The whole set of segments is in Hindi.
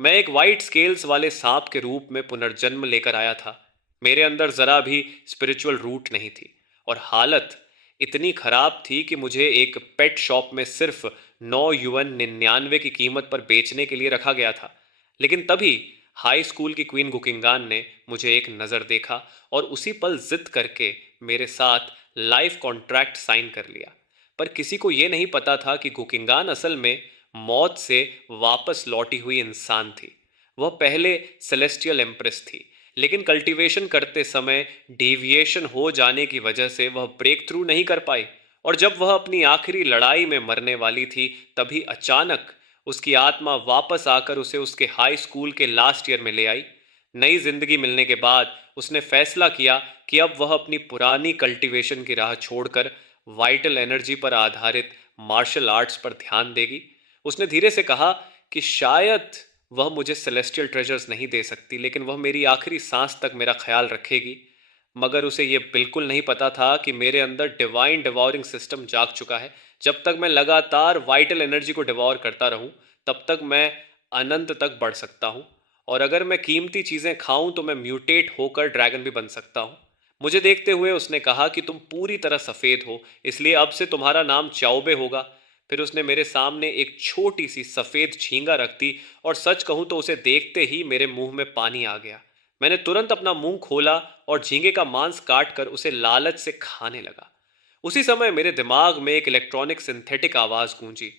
मैं एक वाइट स्केल्स वाले सांप के रूप में पुनर्जन्म लेकर आया था। मेरे अंदर जरा भी स्पिरिचुअल रूट नहीं थी और हालत इतनी खराब थी कि मुझे एक पेट शॉप में सिर्फ 9 युएन 99 की कीमत पर बेचने के लिए रखा गया था। लेकिन तभी हाई स्कूल की क्वीन गुकिंगान ने मुझे एक नज़र देखा और उसी पल जिद करके मेरे साथ लाइफ कॉन्ट्रैक्ट साइन कर लिया। पर किसी को यह नहीं पता था कि गुकिंगान असल में मौत से वापस लौटी हुई इंसान थी। वह पहले सेलेस्टियल एम्प्रेस थी, लेकिन कल्टीवेशन करते समय डेविएशन हो जाने की वजह से वह ब्रेक थ्रू नहीं कर पाई। और जब वह अपनी आखिरी लड़ाई में मरने वाली थी, तभी अचानक उसकी आत्मा वापस आकर उसे उसके हाई स्कूल के लास्ट ईयर में ले आई। नई जिंदगी मिलने के बाद उसने फैसला किया कि अब वह अपनी पुरानी कल्टीवेशन की राह छोड़कर वाइटल एनर्जी पर आधारित मार्शल आर्ट्स पर ध्यान देगी। उसने धीरे से कहा कि शायद वह मुझे सेलेस्टियल ट्रेजर्स नहीं दे सकती, लेकिन वह मेरी आखिरी सांस तक मेरा ख्याल रखेगी। मगर उसे यह बिल्कुल नहीं पता था कि मेरे अंदर डिवाइन डिवॉरिंग सिस्टम जाग चुका है। जब तक मैं लगातार वाइटल एनर्जी को डिवॉर करता रहूं, तब तक मैं अनंत तक बढ़ सकता हूं। और अगर मैं कीमती चीजें खाऊं तो मैं म्यूटेट होकर ड्रैगन भी बन सकता हूं। मुझे देखते हुए उसने कहा कि तुम पूरी तरह सफेद हो, इसलिए अब से तुम्हारा नाम चाओबे होगा। फिर उसने मेरे सामने एक छोटी सी सफेद झींगा रख दी और सच कहूं तो उसे देखते ही मेरे मुंह में पानी आ गया। मैंने तुरंत अपना मुंह खोला और झींगे का मांस काट कर उसे लालच से खाने लगा। उसी समय मेरे दिमाग में एक इलेक्ट्रॉनिक सिंथेटिक आवाज गूंजी,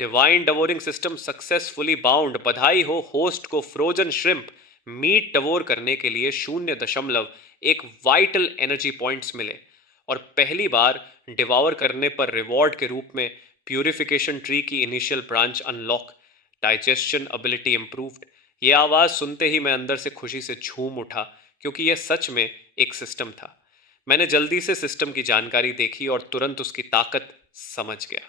डिवाइन डवोरिंग सिस्टम सक्सेसफुली बाउंड, बधाई हो होस्ट को फ्रोजन श्रिम्प मीट डवोर करने के लिए 0.1 वाइटल एनर्जी पॉइंट्स मिले। और पहली बार डिवावर करने पर रिवॉर्ड के रूप में प्यूरिफिकेशन ट्री की initial branch unlock, digestion ability improved. यह आवाज़ सुनते ही मैं अंदर से खुशी से झूम उठा, क्योंकि यह सच में एक सिस्टम था। मैंने जल्दी से सिस्टम की जानकारी देखी और तुरंत उसकी ताकत समझ गया।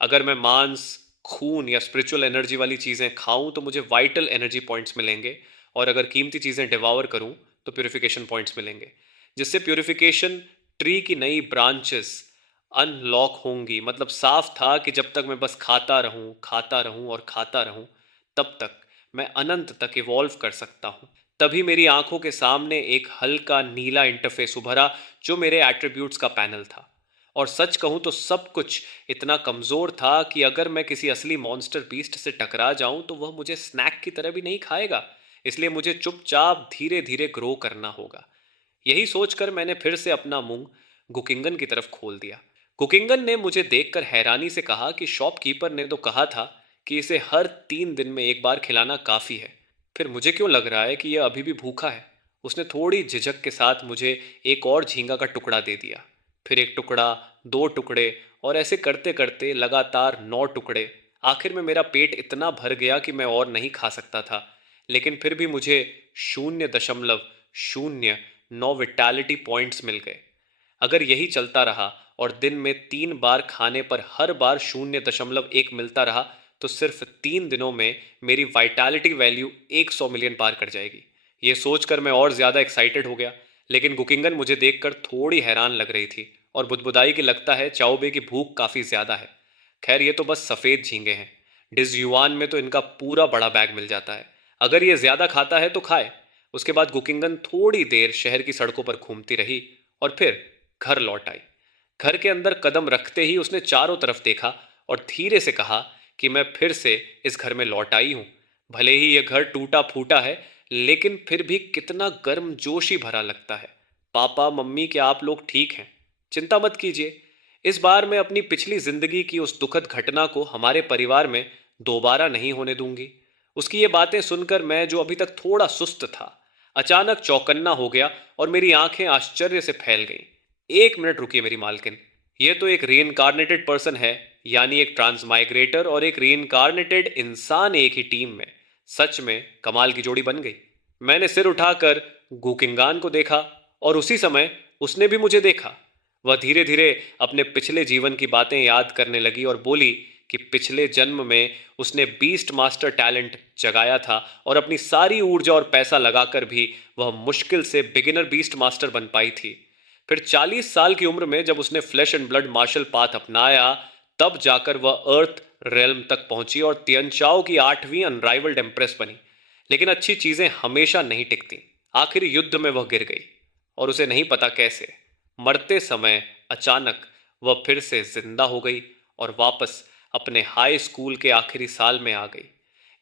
अगर मैं मांस, खून या स्पिरिचुअल एनर्जी वाली चीज़ें खाऊं तो मुझे वाइटल एनर्जी पॉइंट्स मिलेंगे, और अगर कीमती चीज़ें डिवावर करूं तो प्यूरिफिकेशन पॉइंट्स मिलेंगे, जिससे प्यूरिफिकेशन ट्री की नई ब्रांचेस अनलॉक होंगी। मतलब साफ था कि जब तक मैं बस खाता रहूं और खाता रहूं, तब तक मैं अनंत तक इवॉल्व कर सकता हूं। तभी मेरी आंखों के सामने एक हल्का नीला इंटरफेस उभरा, जो मेरे एट्रीब्यूट्स का पैनल था। और सच कहूं तो सब कुछ इतना कमजोर था कि अगर मैं किसी असली मॉन्स्टर बीस्ट से टकरा जाऊं तो वह मुझे स्नैक की तरह भी नहीं खाएगा। इसलिए मुझे चुपचाप धीरे धीरे ग्रो करना होगा। यही सोचकर मैंने फिर से अपना मुंह गुकिंगन की तरफ खोल दिया। गुकिंगन ने मुझे देखकर हैरानी से कहा कि शॉपकीपर ने तो कहा था कि इसे हर 3 दिन में एक बार खिलाना काफ़ी है। फिर मुझे क्यों लग रहा है कि यह अभी भी भूखा है। उसने थोड़ी झिझक के साथ मुझे एक और झींगा का टुकड़ा दे दिया, फिर एक टुकड़ा, 2 टुकड़े, और ऐसे करते करते लगातार 9 टुकड़े। आखिर में मेरा पेट इतना भर गया कि मैं और नहीं खा सकता था। लेकिन फिर भी मुझे 0.09 विटालिटी पॉइंट्स मिल गए। अगर यही चलता रहा और दिन में 3 बार खाने पर हर बार 0.1 मिलता रहा, तो सिर्फ 3 दिनों में मेरी वाइटैलिटी वैल्यू 100 मिलियन पार कर जाएगी। ये सोचकर मैं और ज़्यादा एक्साइटेड हो गया। लेकिन गुकिंगन मुझे देखकर थोड़ी हैरान लग रही थी और बुदबुदाई कि लगता है चाओबे की भूख काफ़ी ज़्यादा है। खैर, ये तो बस सफ़ेद झींगे हैं। डिस युआन में तो इनका पूरा बड़ा बैग मिल जाता है। अगर ये ज़्यादा खाता है तो खाए। उसके बाद गुकिंगन थोड़ी देर शहर की सड़कों पर घूमती रही और फिर घर लौट आई। घर के अंदर कदम रखते ही उसने चारों तरफ देखा और धीरे से कहा कि मैं फिर से इस घर में लौट आई हूँ। भले ही यह घर टूटा फूटा है, लेकिन फिर भी कितना गर्म जोशी भरा लगता है। पापा, मम्मी, क्या आप लोग ठीक हैं? चिंता मत कीजिए। इस बार मैं अपनी पिछली जिंदगी की उस दुखद घटना को हमारे परिवार में दोबारा नहीं होने दूंगी। उसकी ये बातें सुनकर मैं, जो अभी तक थोड़ा सुस्त था, अचानक चौकन्ना हो गया और मेरी आंखें आश्चर्य से फैल गईं। 1 मिनट रुकिए मेरी मालकिन। ये तो एक रीइंकारनेटेड पर्सन है, यानी एक ट्रांसमाइग्रेटर और एक रीइंकारनेटेड इंसान एक ही टीम में। सच में कमाल की जोड़ी बन गई। मैंने सिर उठाकर गुकिंगान को देखा और उसी समय उसने भी मुझे देखा। वह धीरे धीरे अपने पिछले जीवन की बातें याद करने लगी और बोली कि पिछले जन्म में उसने बीस्ट मास्टर टैलेंट जगाया था और अपनी सारी ऊर्जा और पैसा लगाकर भी वह मुश्किल से बिगिनर बीस्ट मास्टर बन पाई थी। फिर 40 साल की उम्र में जब उसने flesh and blood martial path अपनाया, तब जाकर वह अर्थ रेल्म तक पहुंची और तियनचाओ की 8वीं अनराइवल्ड एम्प्रेस बनी। लेकिन अच्छी चीजें हमेशा नहीं टिकती। आखिर युद्ध में वह गिर गई, और उसे नहीं पता कैसे मरते समय अचानक वह फिर से जिंदा हो गई और वापस अपने हाई स्कूल के आखिरी साल में आ गई।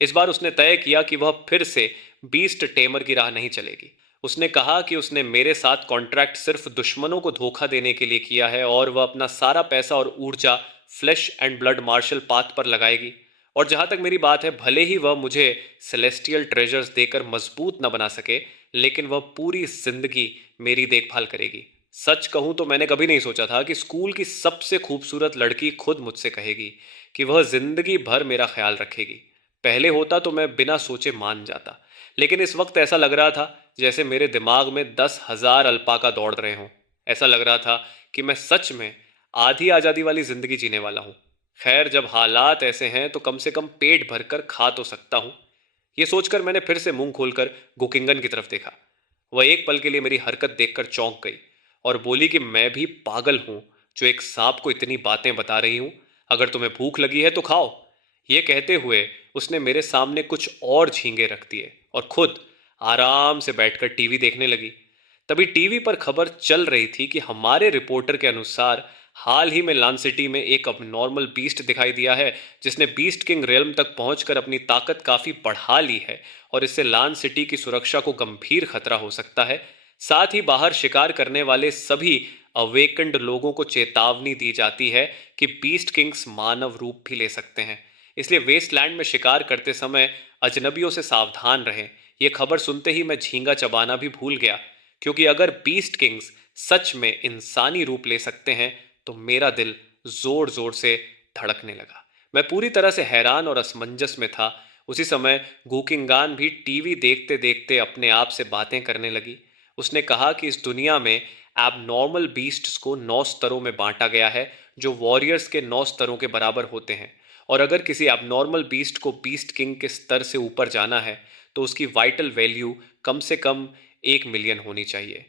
इस बार उसने तय किया कि वह फिर से बीस्ट टेमर की राह नहीं चलेगी। उसने कहा कि उसने मेरे साथ कॉन्ट्रैक्ट सिर्फ दुश्मनों को धोखा देने के लिए किया है और वह अपना सारा पैसा और ऊर्जा flesh and blood martial path पर लगाएगी। और जहां तक मेरी बात है, भले ही वह मुझे सेलेस्टियल ट्रेजर्स देकर मजबूत न बना सके, लेकिन वह पूरी जिंदगी मेरी देखभाल करेगी। सच कहूं तो मैंने कभी नहीं सोचा था कि स्कूल की सबसे खूबसूरत लड़की खुद मुझसे कहेगी कि वह जिंदगी भर मेरा ख्याल रखेगी। पहले होता तो मैं बिना सोचे मान जाता, लेकिन इस वक्त ऐसा लग रहा था जैसे मेरे दिमाग में 10,000 अल्पाका दौड़ रहे हों। ऐसा लग रहा था कि मैं सच में आधी आज़ादी वाली जिंदगी जीने वाला हूँ। खैर, जब हालात ऐसे हैं तो कम से कम पेट भरकर खा तो सकता हूँ। ये सोचकर मैंने फिर से मुंह खोलकर गुकिंगन की तरफ देखा। वह एक पल के लिए मेरी हरकत देखकर चौंक गई और बोली कि मैं भी पागल हूं जो एक सांप को इतनी बातें बता रही हूं। अगर तुम्हें भूख लगी है तो खाओ। ये कहते हुए उसने मेरे सामने कुछ और झींगे रख दिए और खुद आराम से बैठकर टीवी देखने लगी। तभी टीवी पर खबर चल रही थी कि हमारे रिपोर्टर के अनुसार हाल ही में लन सिटी में एक अबनॉर्मल बीस्ट दिखाई दिया है, जिसने बीस्ट किंग रेल्म तक पहुंचकर अपनी ताकत काफी बढ़ा ली है और इससे लन सिटी की सुरक्षा को गंभीर खतरा हो सकता है। साथ ही बाहर शिकार करने वाले सभी अवेकंड लोगों को चेतावनी दी जाती है कि बीस्ट किंग्स मानव रूप भी ले सकते हैं, इसलिए वेस्टलैंड में शिकार करते समय अजनबियों से सावधान रहें। यह खबर सुनते ही मैं झींगा चबाना भी भूल गया, क्योंकि अगर बीस्ट किंग्स सच में इंसानी रूप ले सकते हैं तो मेरा दिल जोर जोर से धड़कने लगा। मैं पूरी तरह से हैरान और असमंजस में था। उसी समय गूकिंगान भी टीवी देखते देखते अपने आप से बातें करने लगी। उसने कहा कि इस दुनिया में एबनॉर्मल बीस्ट्स को 9 स्तरों में बांटा गया है, जो वॉरियर्स के 9 स्तरों के बराबर होते हैं। और अगर किसी एबनॉर्मल बीस्ट को बीस्ट किंग के स्तर से ऊपर जाना है तो उसकी वाइटल वैल्यू कम से कम 1 मिलियन होनी चाहिए।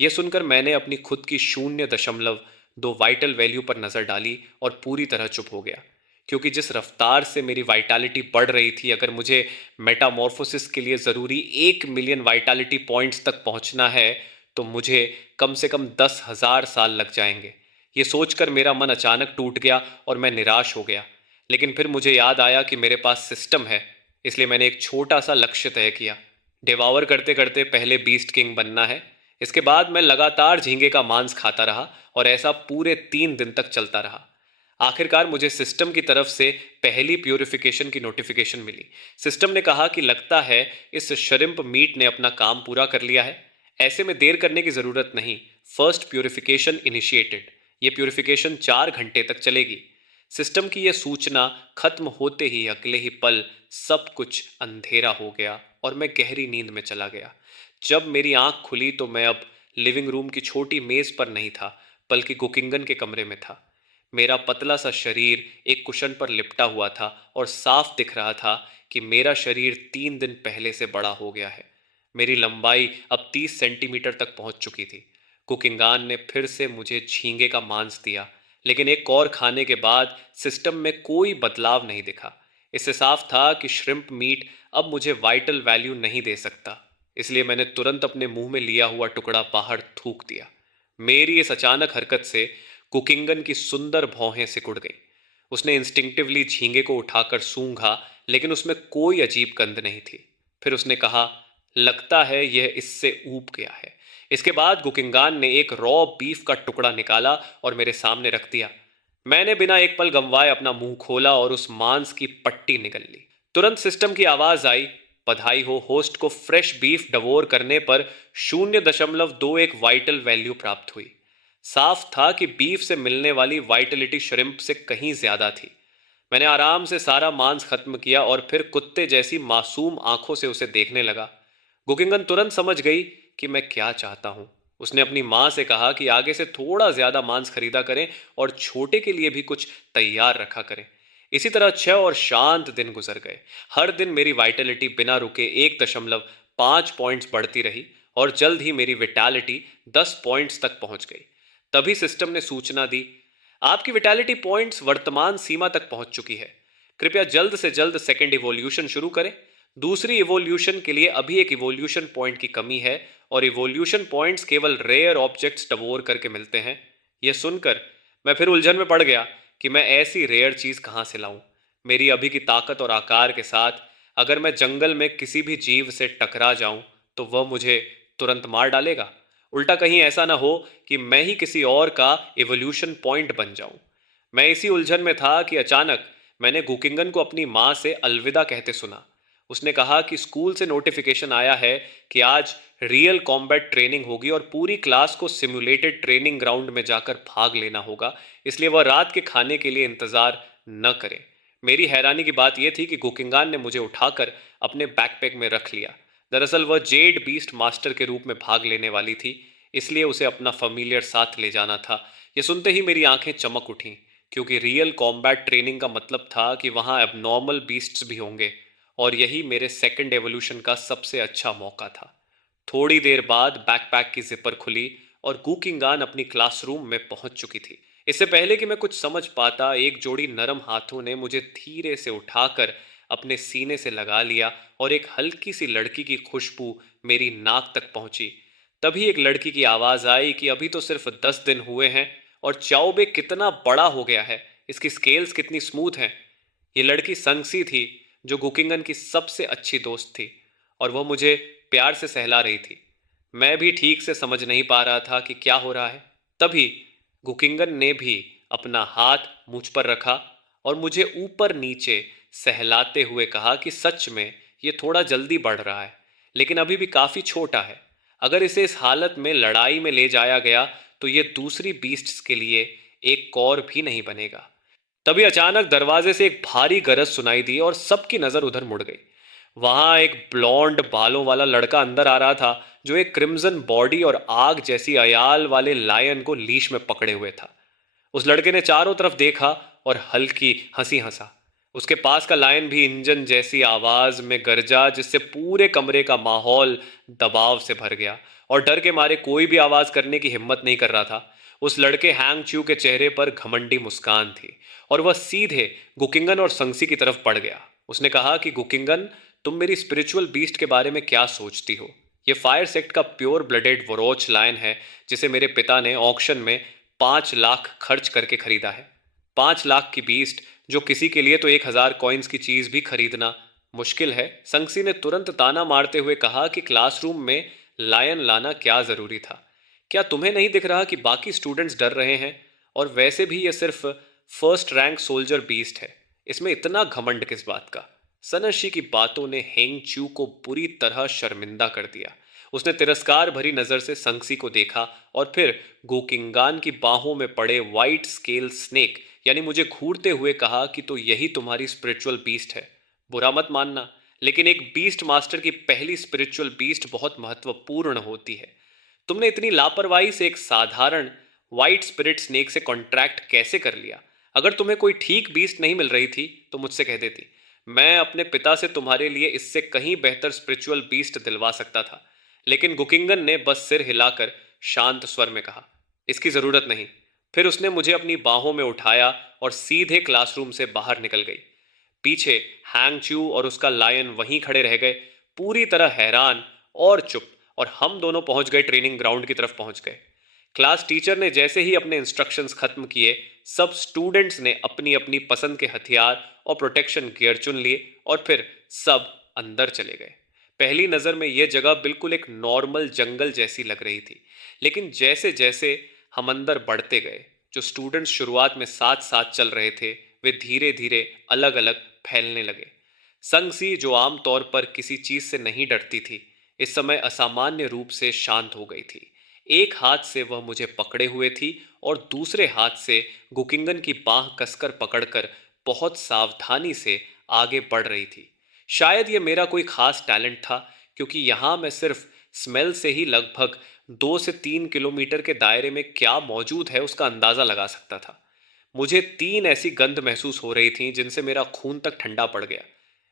यह सुनकर मैंने अपनी खुद की 0.2 वाइटल वैल्यू पर नजर डाली और पूरी तरह चुप हो गया, क्योंकि जिस रफ्तार से मेरी वाइटैलिटी बढ़ रही थी, अगर मुझे मेटामॉर्फोसिस के लिए ज़रूरी 1 मिलियन वाइटैलिटी पॉइंट्स तक पहुंचना है तो मुझे कम से कम 10,000 साल लग जाएंगे। ये सोचकर मेरा मन अचानक टूट गया और मैं निराश हो गया। लेकिन फिर मुझे याद आया कि मेरे पास सिस्टम है, इसलिए मैंने एक छोटा सा लक्ष्य तय किया। डिवावर करते करते पहले बीस्ट किंग बनना है। इसके बाद मैं लगातार झींगे का मांस खाता रहा और ऐसा पूरे 3 दिन तक चलता रहा। आखिरकार मुझे सिस्टम की तरफ से पहली प्यूरिफिकेशन की नोटिफिकेशन मिली। सिस्टम ने कहा कि लगता है इस श्रिम्प मीट ने अपना काम पूरा कर लिया है। ऐसे में देर करने की जरूरत नहीं। First purification initiated. ये प्यूरिफिकेशन 4 घंटे तक चलेगी। सिस्टम की यह सूचना खत्म होते ही अगले ही पल सब कुछ अंधेरा हो गया और मैं गहरी नींद में चला गया। जब मेरी आंख खुली तो मैं अब लिविंग रूम की छोटी मेज पर नहीं था, बल्कि गुकिंगन के कमरे में था। मेरा पतला सा शरीर एक कुशन पर लिपटा हुआ था और साफ दिख रहा था कि मेरा शरीर 3 दिन पहले से बड़ा हो गया है। मेरी लंबाई अब 30 सेंटीमीटर तक पहुंच चुकी थी। कुकिंगान ने फिर से मुझे झींगे का मांस दिया, लेकिन एक और खाने के बाद सिस्टम में कोई बदलाव नहीं दिखा। इससे साफ था कि श्रिम्प मीट अब मुझे वाइटल वैल्यू नहीं दे सकता। इसलिए मैंने तुरंत अपने मुंह में लिया हुआ टुकड़ा बाहर थूक दिया। मेरी इस अचानक हरकत से कुकिंगन की सुंदर भौहें सिकुड़ गईं। उसने इंस्टिंक्टिवली झींगे को उठाकर सूंघा, लेकिन उसमें कोई अजीब गंध नहीं थी। फिर उसने कहा, लगता है यह इससे ऊब गया है। इसके बाद गुकिंगान ने एक रॉ बीफ का टुकड़ा निकाला और मेरे सामने रख दिया। मैंने बिना एक पल गंवाए अपना मुंह खोला और उस मांस की पट्टी निगल ली। तुरंत सिस्टम की आवाज आई, बधाई हो, होस्ट को फ्रेश बीफ डवोर करने पर 0.21 वाइटल वैल्यू प्राप्त हुई। साफ था कि बीफ से मिलने वाली वाइटलिटी श्रिम्प से कहीं ज्यादा थी। मैंने आराम से सारा मांस खत्म किया और फिर कुत्ते जैसी मासूम आंखों से उसे देखने लगा। गुकिंगन तुरंत समझ गई कि मैं क्या चाहता हूं। उसने अपनी मां से कहा कि आगे से थोड़ा ज्यादा मांस खरीदा करें और छोटे के लिए भी कुछ तैयार रखा करें। इसी तरह 6 और शांत दिन गुजर गए। हर दिन मेरी वाइटलिटी बिना रुके 1.5 पॉइंट्स बढ़ती रही और जल्द ही मेरी विटैलिटी 10 पॉइंट्स तक पहुंच गई। तभी सिस्टम ने सूचना दी, आपकी विटैलिटी पॉइंट्स वर्तमान सीमा तक पहुंच चुकी है। कृपया जल्द से जल्द सेकेंड इवोल्यूशन शुरू करें। दूसरी इवोल्यूशन के लिए अभी एक इवोल्यूशन पॉइंट की कमी है और इवोल्यूशन पॉइंट्स केवल रेयर ऑब्जेक्ट्स डबोर करके मिलते हैं। यह सुनकर मैं फिर उलझन में पड़ गया कि मैं ऐसी रेयर चीज कहां से लाऊं। मेरी अभी की ताकत और आकार के साथ अगर मैं जंगल में किसी भी जीव से टकरा जाऊं तो वह मुझे तुरंत मार डालेगा। उल्टा कहीं ऐसा ना हो कि मैं ही किसी और का इवोल्यूशन पॉइंट बन जाऊं। मैं इसी उलझन में था कि अचानक मैंने गुकिंगन को अपनी माँ से अलविदा कहते सुना। उसने कहा कि स्कूल से नोटिफिकेशन आया है कि आज रियल कॉम्बैट ट्रेनिंग होगी और पूरी क्लास को सिमुलेटेड ट्रेनिंग ग्राउंड में जाकर भाग लेना होगा, इसलिए वह रात के खाने के लिए इंतजार न करे। मेरी हैरानी की बात यह थी कि गुकिंगान ने मुझे उठाकर अपने बैकपैक में रख लिया। दरअसल वह जेड बीस्ट मास्टर के रूप में भाग लेने वाली थी, इसलिए उसे अपना फैमिलियर साथ ले जाना था। यह सुनते ही मेरी आंखें चमक उठीं, क्योंकि रियल कॉम्बैट ट्रेनिंग का मतलब था कि वहां एबनॉर्मल बीस्ट्स भी होंगे, और यही मेरे सेकंड एवोल्यूशन का सबसे अच्छा मौका था। थोड़ी देर बाद बैकपैक की जिपर खुली और गूकिंगान अपनी क्लासरूम में पहुंच चुकी थी। इससे पहले कि मैं कुछ समझ पाता, एक जोड़ी नरम हाथों ने मुझे धीरे से उठाकर अपने सीने से लगा लिया और एक हल्की सी लड़की की खुशबू मेरी नाक तक पहुंची। तभी एक लड़की की आवाज आई कि अभी तो सिर्फ 10 दिन हुए हैं और चाओबे कितना बड़ा हो गया है, इसकी स्केल्स कितनी स्मूथ हैं। ये लड़की संगसी थी, जो गुकिंगन की सबसे अच्छी दोस्त थी, और वह मुझे प्यार से सहला रही थी। मैं भी ठीक से समझ नहीं पा रहा था कि क्या हो रहा है। तभी गुकिंगन ने भी अपना हाथ मुझ पर रखा और मुझे ऊपर नीचे सहलाते हुए कहा कि सच में ये थोड़ा जल्दी बढ़ रहा है, लेकिन अभी भी काफी छोटा है। अगर इसे इस हालत में लड़ाई में ले जाया गया तो ये दूसरी बीस्ट्स के लिए एक कौर भी नहीं बनेगा। तभी अचानक दरवाजे से एक भारी गरज सुनाई दी और सबकी नजर उधर मुड़ गई। वहां एक ब्लॉन्ड बालों वाला लड़का अंदर आ रहा था, जो एक क्रिम्सन बॉडी और आग जैसी अयाल वाले लायन को लीश में पकड़े हुए था। उस लड़के ने चारों तरफ देखा और हल्की हंसी हंसा। उसके पास का लायन भी इंजन जैसी आवाज में गरजा, जिससे पूरे कमरे का माहौल दबाव से भर गया और डर के मारे कोई भी आवाज करने की हिम्मत नहीं कर रहा था। उस लड़के हैंग च्यू के चेहरे पर घमंडी मुस्कान थी और वह सीधे गुकिंगन और संगसी की तरफ बढ़ गया। उसने कहा कि गुकिंगन, तुम मेरी स्पिरिचुअल बीस्ट के बारे में क्या सोचती हो? यह फायर सेक्ट का प्योर ब्लडेड वरोच लायन है, जिसे मेरे पिता ने ऑक्शन में 5 लाख खर्च करके खरीदा है। 5 लाख की बीस्ट, जो किसी के लिए तो 1,000 कॉइन्स की चीज भी खरीदना मुश्किल है। संगसी ने तुरंत ताना मारते हुए कहा कि क्लासरूम में लायन लाना क्या जरूरी था? क्या तुम्हें नहीं दिख रहा कि बाकी स्टूडेंट्स डर रहे हैं? और वैसे भी यह सिर्फ फर्स्ट रैंक सोल्जर बीस्ट है, इसमें इतना घमंड किस बात का? सनर्शी की बातों ने हेंग च्यू को बुरी तरह शर्मिंदा कर दिया। उसने तिरस्कार भरी नजर से संगसी को देखा और फिर गोकिंगान की बाहों में पड़े वाइट स्केल स्नेक यानी मुझे घूरते हुए कहा कि तो यही तुम्हारी स्पिरिचुअल बीस्ट है। बुरा मत मानना, लेकिन एक बीस्ट मास्टर की पहली स्पिरिचुअल बीस्ट बहुत महत्वपूर्ण होती है। तुमने इतनी लापरवाही से एक साधारण वाइट स्पिरिट स्नेक से कॉन्ट्रैक्ट कैसे कर लिया? अगर तुम्हें कोई ठीक बीस्ट नहीं मिल रही थी तो मुझसे कह देती। मैं अपने पिता से तुम्हारे लिए इससे कहीं बेहतर स्पिरिचुअल बीस्ट दिलवा सकता था। लेकिन गुकिंगन ने बस सिर हिलाकर शांत स्वर में कहा, इसकी जरूरत नहीं। फिर उसने मुझे अपनी बाहों में उठाया और सीधे क्लासरूम से बाहर निकल गई। पीछे हैंग चू और उसका लायन वहीं खड़े रह गए, पूरी तरह हैरान और चुप, और हम दोनों पहुंच गए ट्रेनिंग ग्राउंड की तरफ पहुंच गए। क्लास टीचर ने जैसे ही अपने इंस्ट्रक्शंस खत्म किए, सब स्टूडेंट्स ने अपनी अपनी पसंद के हथियार और प्रोटेक्शन गियर चुन लिए और फिर सब अंदर चले गए। पहली नज़र में यह जगह बिल्कुल एक नॉर्मल जंगल जैसी लग रही थी, लेकिन जैसे जैसे हम अंदर बढ़ते गए, जो स्टूडेंट्स शुरुआत में साथ साथ चल रहे थे, वे धीरे धीरे अलग अलग फैलने लगे। संगसी, जो आमतौर पर किसी चीज से नहीं डरती थी, इस समय असामान्य रूप से शांत हो गई थी। एक हाथ से वह मुझे पकड़े हुए थी और दूसरे हाथ से गुकिंगन की बाह कसकर पकड़कर बहुत सावधानी से आगे बढ़ रही थी। शायद यह मेरा कोई खास टैलेंट था, क्योंकि यहां मैं सिर्फ स्मेल से ही लगभग 2 से 3 किलोमीटर के दायरे में क्या मौजूद है उसका अंदाजा लगा सकता था। मुझे 3 ऐसी गंध महसूस हो रही थीं जिनसे मेरा खून तक ठंडा पड़ गया।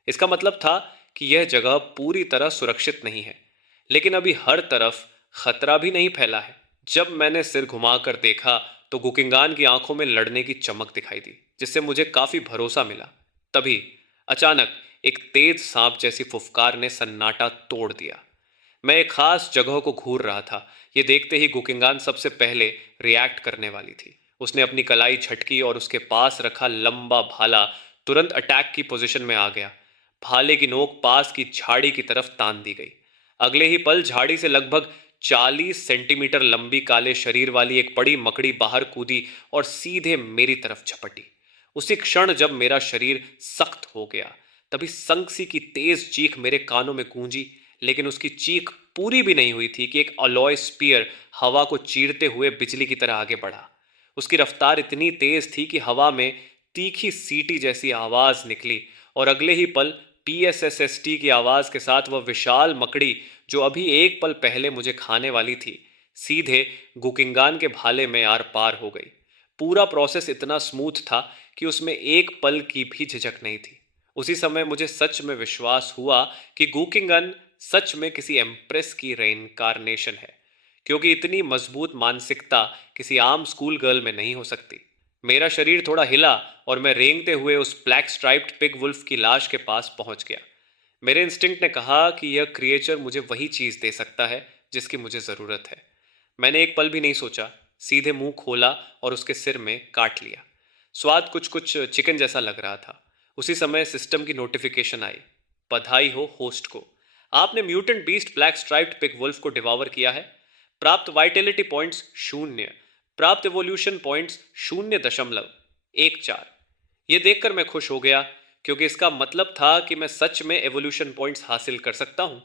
इसका मतलब था कि यह जगह पूरी तरह सुरक्षित नहीं है, लेकिन अभी हर तरफ खतरा भी नहीं फैला है। जब मैंने सिर घुमाकर देखा तो गुकिंगान की आंखों में लड़ने की चमक दिखाई दी, जिससे मुझे काफी भरोसा मिला। तभी अचानक एक तेज सांप जैसी फुफकार ने सन्नाटा तोड़ दिया। मैं एक खास जगह को घूर रहा था। ये देखते ही गुकिंगान सबसे पहले रिएक्ट करने वाली थी। उसने अपनी कलाई झटकी और उसके पास रखा लंबा भाला तुरंत अटैक की पोजीशन में आ गया। भाले की नोक पास की झाड़ी की तरफ तान दी गई। अगले ही पल झाड़ी से लगभग 40 सेंटीमीटर लंबी काले शरीर वाली एक बड़ी मकड़ी बाहर कूदी और सीधे मेरी तरफ झपटी। उसी क्षण जब मेरा शरीर सख्त हो गया, तभी संगसी की तेज चीख मेरे कानों में गूंजी। लेकिन उसकी चीख पूरी भी नहीं हुई थी कि एक अलॉय स्पीयर हवा को चीरते हुए बिजली की तरह आगे बढ़ा। उसकी रफ्तार इतनी तेज थी कि हवा में तीखी सीटी जैसी आवाज निकली और अगले ही पल पीएसएसएसटी की आवाज के साथ वह विशाल मकड़ी, जो अभी एक पल पहले मुझे खाने वाली थी, सीधे गुकिंगान के भाले में आर पार हो गई। पूरा प्रोसेस इतना स्मूथ था कि उसमें एक पल की भी झिझक नहीं थी। उसी समय मुझे सच में विश्वास हुआ कि गुकिंगन सच में किसी एम्प्रेस की रेइनकार्नेशन है, क्योंकि इतनी मजबूत मानसिकता किसी आम स्कूल गर्ल में नहीं हो सकती। मेरा शरीर थोड़ा हिला और मैं रेंगते हुए उस ब्लैक स्ट्राइप्ड पिग वुल्फ की लाश के पास पहुंच गया। मेरे इंस्टिंक्ट ने कहा कि यह क्रिएचर मुझे वही चीज दे सकता है जिसकी मुझे जरूरत है। मैंने एक पल भी नहीं सोचा, सीधे मुंह खोला और उसके सिर में काट लिया। स्वाद कुछ कुछ चिकन जैसा लग रहा था। उसी समय सिस्टम की नोटिफिकेशन आई। बधाई हो होस्ट को, आपने mutant beast black striped pig wolf को डिवावर किया है। प्राप्त वाइटेलिटी पॉइंट्स 0, प्राप्त एवोल्यूशन पॉइंट्स 0.14। ये देखकर मैं खुश हो गया, क्योंकि इसका मतलब था कि मैं सच में एवोल्यूशन पॉइंट्स हासिल कर सकता हूं।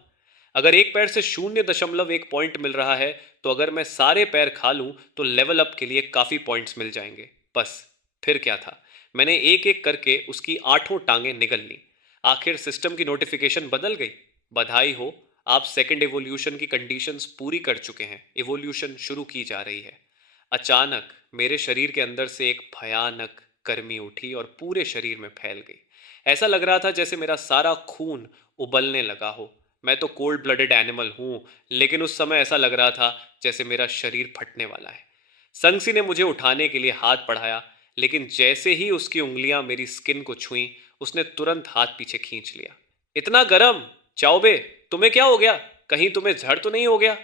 अगर एक पैर से 0.1 पॉइंट मिल रहा है, तो अगर मैं सारे पैर खा लूं तो लेवल अप के लिए काफी पॉइंट्स मिल जाएंगे। बस फिर क्या था, मैंने एक एक करके उसकी 8 टांगें निगल ली। आखिर सिस्टम की नोटिफिकेशन बदल गई। बधाई हो, आप सेकंड एवोल्यूशन की कंडीशंस पूरी कर चुके हैं, एवोल्यूशन शुरू की जा रही है। अचानक मेरे शरीर के अंदर से एक भयानक गर्मी उठी और पूरे शरीर में फैल गई। ऐसा लग रहा था जैसे मेरा सारा खून उबलने लगा हो। मैं तो कोल्ड ब्लडेड एनिमल हूं, लेकिन उस समय ऐसा लग रहा था जैसे मेरा शरीर फटने वाला है। संगसी ने मुझे उठाने के लिए हाथ बढ़ाया, लेकिन जैसे ही उसकी उंगलियां मेरी स्किन को छुईं, उसने तुरंत हाथ पीछे खींच लिया। इतना गरम, चाओबे, तुम्हें क्या हो गया? कहीं तुम्हें जहर तो नहीं हो गया?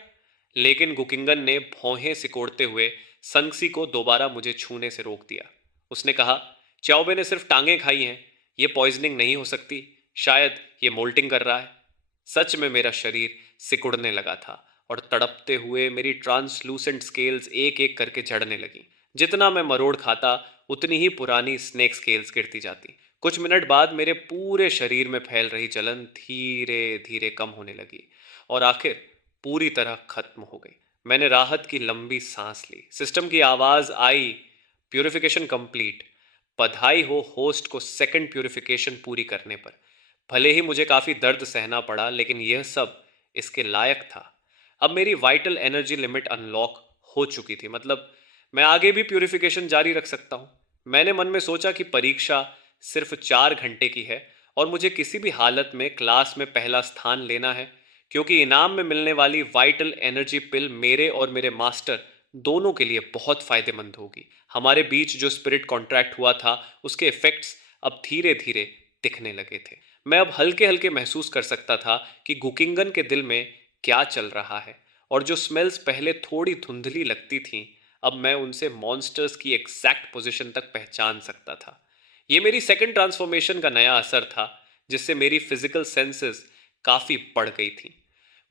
लेकिन गुकिंगन ने भौहें सिकोड़ते हुए संगसी को दोबारा मुझे छूने से रोक दिया। उसने कहा, चाओबे ने सिर्फ टांगें खाई हैं, ये पॉइजनिंग नहीं हो सकती, शायद ये मोल्टिंग कर रहा है। सच में मेरा शरीर सिकुड़ने लगा था और तड़पते हुए मेरी ट्रांसलूसेंट स्केल्स एक एक करके झड़ने लगी। जितना मैं मरोड़ खाता, उतनी ही पुरानी स्नेक स्केल्स गिरती जाती। कुछ मिनट बाद मेरे पूरे शरीर में फैल रही जलन धीरे धीरे कम होने लगी और आखिर पूरी तरह खत्म हो गई। मैंने राहत की लंबी सांस ली। सिस्टम की आवाज आई, प्यूरिफिकेशन कंप्लीट। बधाई हो होस्ट को सेकंड प्यूरिफिकेशन पूरी करने पर। भले ही मुझे काफी दर्द सहना पड़ा, लेकिन यह सब इसके लायक था। अब मेरी वाइटल एनर्जी लिमिट अनलॉक हो चुकी थी, मतलब मैं आगे भी प्यूरिफिकेशन जारी रख सकता हूँ। मैंने मन में सोचा कि परीक्षा सिर्फ 4 घंटे की है और मुझे किसी भी हालत में क्लास में पहला स्थान लेना है, क्योंकि इनाम में मिलने वाली वाइटल एनर्जी पिल मेरे और मेरे मास्टर दोनों के लिए बहुत फायदेमंद होगी। हमारे बीच जो स्पिरिट कॉन्ट्रैक्ट हुआ था, उसके इफेक्ट्स अब धीरे धीरे दिखने लगे थे। मैं अब हल्के हल्के महसूस कर सकता था कि गुकिंगन के दिल में क्या चल रहा है, और जो स्मेल्स पहले थोड़ी धुंधली लगती थीं, अब मैं उनसे मॉन्स्टर्स की एग्जैक्ट पोजीशन तक पहचान सकता था। ये मेरी सेकंड ट्रांसफॉर्मेशन का नया असर था, जिससे मेरी फिजिकल सेंसेस काफी बढ़ गई थी।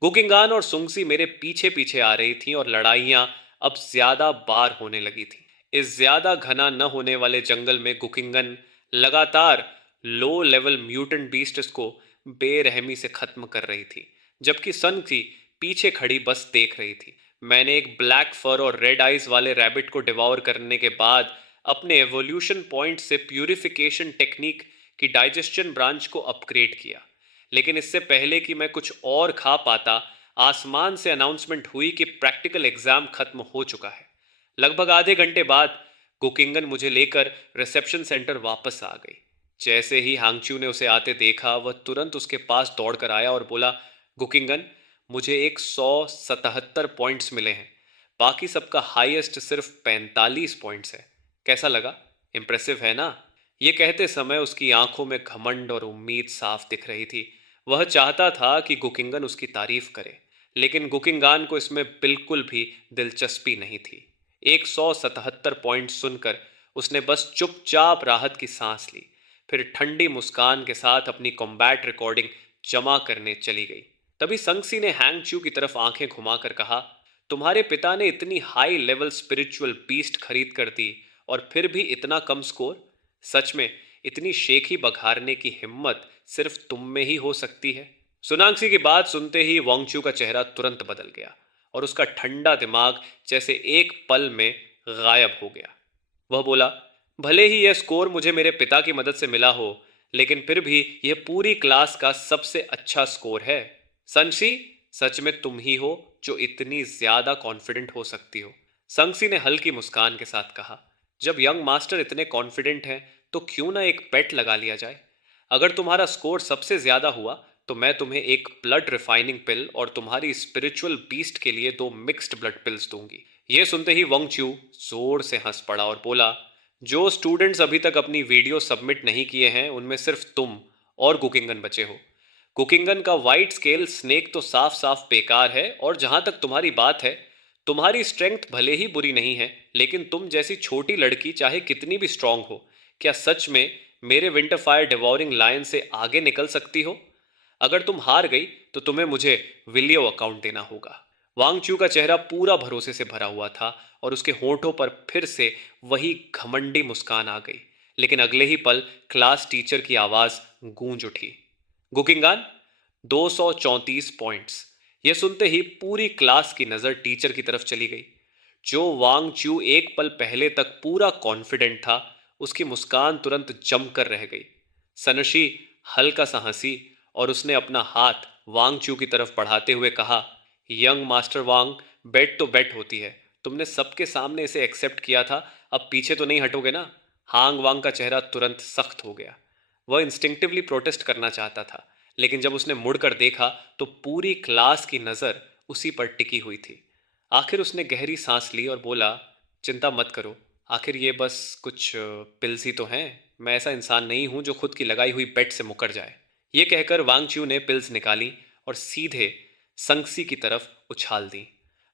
गुकिंगान और सुंगसी मेरे पीछे पीछे आ रही थी और लड़ाइयां अब ज्यादा बार होने लगी थी। इस ज्यादा घना न होने वाले जंगल में गुकिंगन लगातार लो लेवल म्यूटेंट बीस्ट्स को बेरहमी से खत्म कर रही थी, जबकि संगसी पीछे खड़ी बस देख रही थी। मैंने एक ब्लैक फर और रेड आइज वाले रैबिट को डिवॉर करने के बाद अपने एवोल्यूशन पॉइंट से प्यूरिफिकेशन टेक्निक की डाइजेस्शन ब्रांच को अपग्रेड किया। लेकिन इससे पहले कि मैं कुछ और खा पाता, आसमान से अनाउंसमेंट हुई कि प्रैक्टिकल एग्जाम खत्म हो चुका है। लगभग आधे घंटे बाद गुकिंगन मुझे लेकर रिसेप्शन सेंटर वापस आ गई। जैसे ही हांगचू ने उसे आते देखा, वह तुरंत उसके पास दौड़कर आया और बोला, गुकिंगन, मुझे एक 177 पॉइंट्स मिले हैं, बाकी सबका हाईएस्ट सिर्फ 45 पॉइंट्स है। कैसा लगा? इम्प्रेसिव है ना? ये कहते समय उसकी आंखों में घमंड और उम्मीद साफ दिख रही थी। वह चाहता था कि गुकिंगन उसकी तारीफ करे, लेकिन गुकिंगान को इसमें बिल्कुल भी दिलचस्पी नहीं थी। 177 पॉइंट सुनकर उसने बस चुपचाप राहत की सांस ली, फिर ठंडी मुस्कान के साथ अपनी कॉम्बैट रिकॉर्डिंग जमा करने चली गई। तभी संगसी ने हैंगचू की तरफ आंखें घुमाकर कहा, तुम्हारे पिता ने इतनी हाई लेवल स्पिरिचुअल बीस्ट खरीद कर दी और फिर भी इतना कम स्कोर? सच में इतनी शेखी बघारने की हिम्मत सिर्फ तुम में ही हो सकती है। सुनांगसी की बात सुनते ही वांगचू का चेहरा तुरंत बदल गया और उसका ठंडा दिमाग जैसे एक पल में गायब हो गया। वह बोला, भले ही यह स्कोर मुझे मेरे पिता की मदद से मिला हो, लेकिन फिर भी यह पूरी क्लास का सबसे अच्छा स्कोर है। संगसी, सच में तुम ही हो जो इतनी ज्यादा कॉन्फिडेंट हो सकती हो। संगसी ने हल्की मुस्कान के साथ कहा, जब यंग मास्टर इतने कॉन्फिडेंट हैं तो क्यों ना एक बेट लगा लिया जाए। अगर तुम्हारा स्कोर सबसे ज्यादा हुआ तो मैं तुम्हें एक ब्लड रिफाइनिंग पिल और तुम्हारी स्पिरिचुअल बीस्ट के लिए 2 मिक्स्ड ब्लड पिल्स दूंगी। यह सुनते ही वांगचू जोर से हंस पड़ा और बोला, जो स्टूडेंट्स अभी तक अपनी वीडियो सबमिट नहीं किए हैं उनमें सिर्फ तुम और कुकिंगन बचे हो। कुकिंगन का वाइट स्केल स्नेक तो साफ साफ बेकार है, और जहां तक तुम्हारी बात है, तुम्हारी स्ट्रेंथ भले ही बुरी नहीं है, लेकिन तुम जैसी छोटी लड़की चाहे कितनी भी स्ट्रांग हो, क्या सच में मेरे विंटरफायर डिवोरिंग लायन से आगे निकल सकती हो? अगर तुम हार गई तो तुम्हें मुझे विलियो अकाउंट देना होगा। वांगचू का चेहरा पूरा भरोसे से भरा हुआ था और उसके होठों पर फिर से वही घमंडी मुस्कान आ गई, लेकिन अगले ही पल क्लास टीचर की आवाज गूंज उठी, गुकिंगान 234 पॉइंट्स। यह सुनते ही पूरी क्लास की नजर टीचर की तरफ चली गई। जो वांगचू एक पल पहले तक पूरा कॉन्फिडेंट था, उसकी मुस्कान तुरंत जमकर रह गई। सनशी हल्का सा हंसी और उसने अपना हाथ वांगचू की तरफ बढ़ाते हुए कहा, यंग मास्टर वांग, बेट तो बेट होती है। तुमने सबके सामने इसे एक्सेप्ट किया था, अब पीछे तो नहीं हटोगे ना? हांग वांग का चेहरा तुरंत सख्त हो गया। वह इंस्टिंक्टिवली प्रोटेस्ट करना चाहता था, लेकिन जब उसने मुड़कर देखा तो पूरी क्लास की नज़र उसी पर टिकी हुई थी। आखिर उसने गहरी सांस ली और बोला, चिंता मत करो, आखिर ये बस कुछ पिल्स ही तो हैं। मैं ऐसा इंसान नहीं हूं जो खुद की लगाई हुई बेट से मुकर जाए। ये कहकर वांगचू ने पिल्स निकाली और सीधे संगसी की तरफ उछाल दी।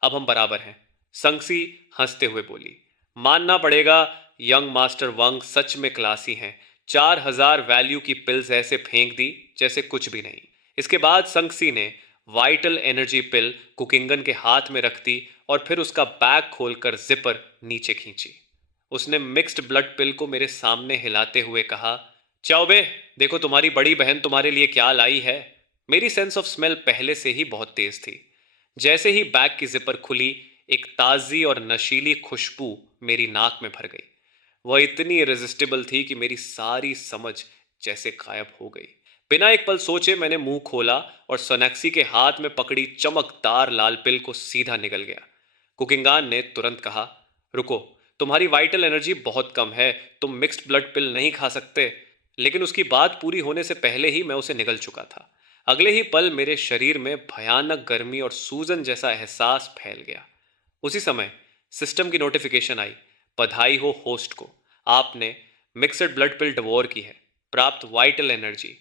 अब हम बराबर हैं। संगसी हंसते हुए बोली, मानना पड़ेगा यंग मास्टर वांग सच में क्लासी हैं। 4000 वैल्यू की पिल्स ऐसे फेंक दी जैसे कुछ भी नहीं। इसके बाद संगसी ने वाइटल एनर्जी पिल कुकिंगन के हाथ में रख दी और फिर उसका बैग खोलकर जिपर नीचे खींची। उसने मिक्स्ड ब्लड पिल को मेरे सामने हिलाते हुए कहा, चौबे, देखो तुम्हारी बड़ी बहन तुम्हारे लिए क्या लाई है। मेरी सेंस ऑफ स्मेल पहले से ही बहुत तेज थी। जैसे ही बैग की जिपर खुली, एक ताजी और नशीली खुशबू मेरी नाक में भर गई। वह इतनी इरेजिस्टिबल थी कि मेरी सारी समझ जैसे गायब हो गई। बिना एक पल सोचे मैंने मुंह खोला और सोनैक्सी के हाथ में पकड़ी चमकदार लाल पिल को सीधा निगल गया। कुकिंगान ने तुरंत कहा, रुको, तुम्हारी वाइटल एनर्जी बहुत कम है, तुम मिक्स्ड ब्लड पिल नहीं खा सकते। लेकिन उसकी बात पूरी होने से पहले ही मैं उसे निगल चुका था। अगले ही पल मेरे शरीर में भयानक गर्मी और सूजन जैसा एहसास फैल गया। उसी समय सिस्टम की नोटिफिकेशन आई, बधाई हो होस्ट को, आपने मिक्सड ब्लड पिल डिवोर की है। प्राप्त वाइटल एनर्जी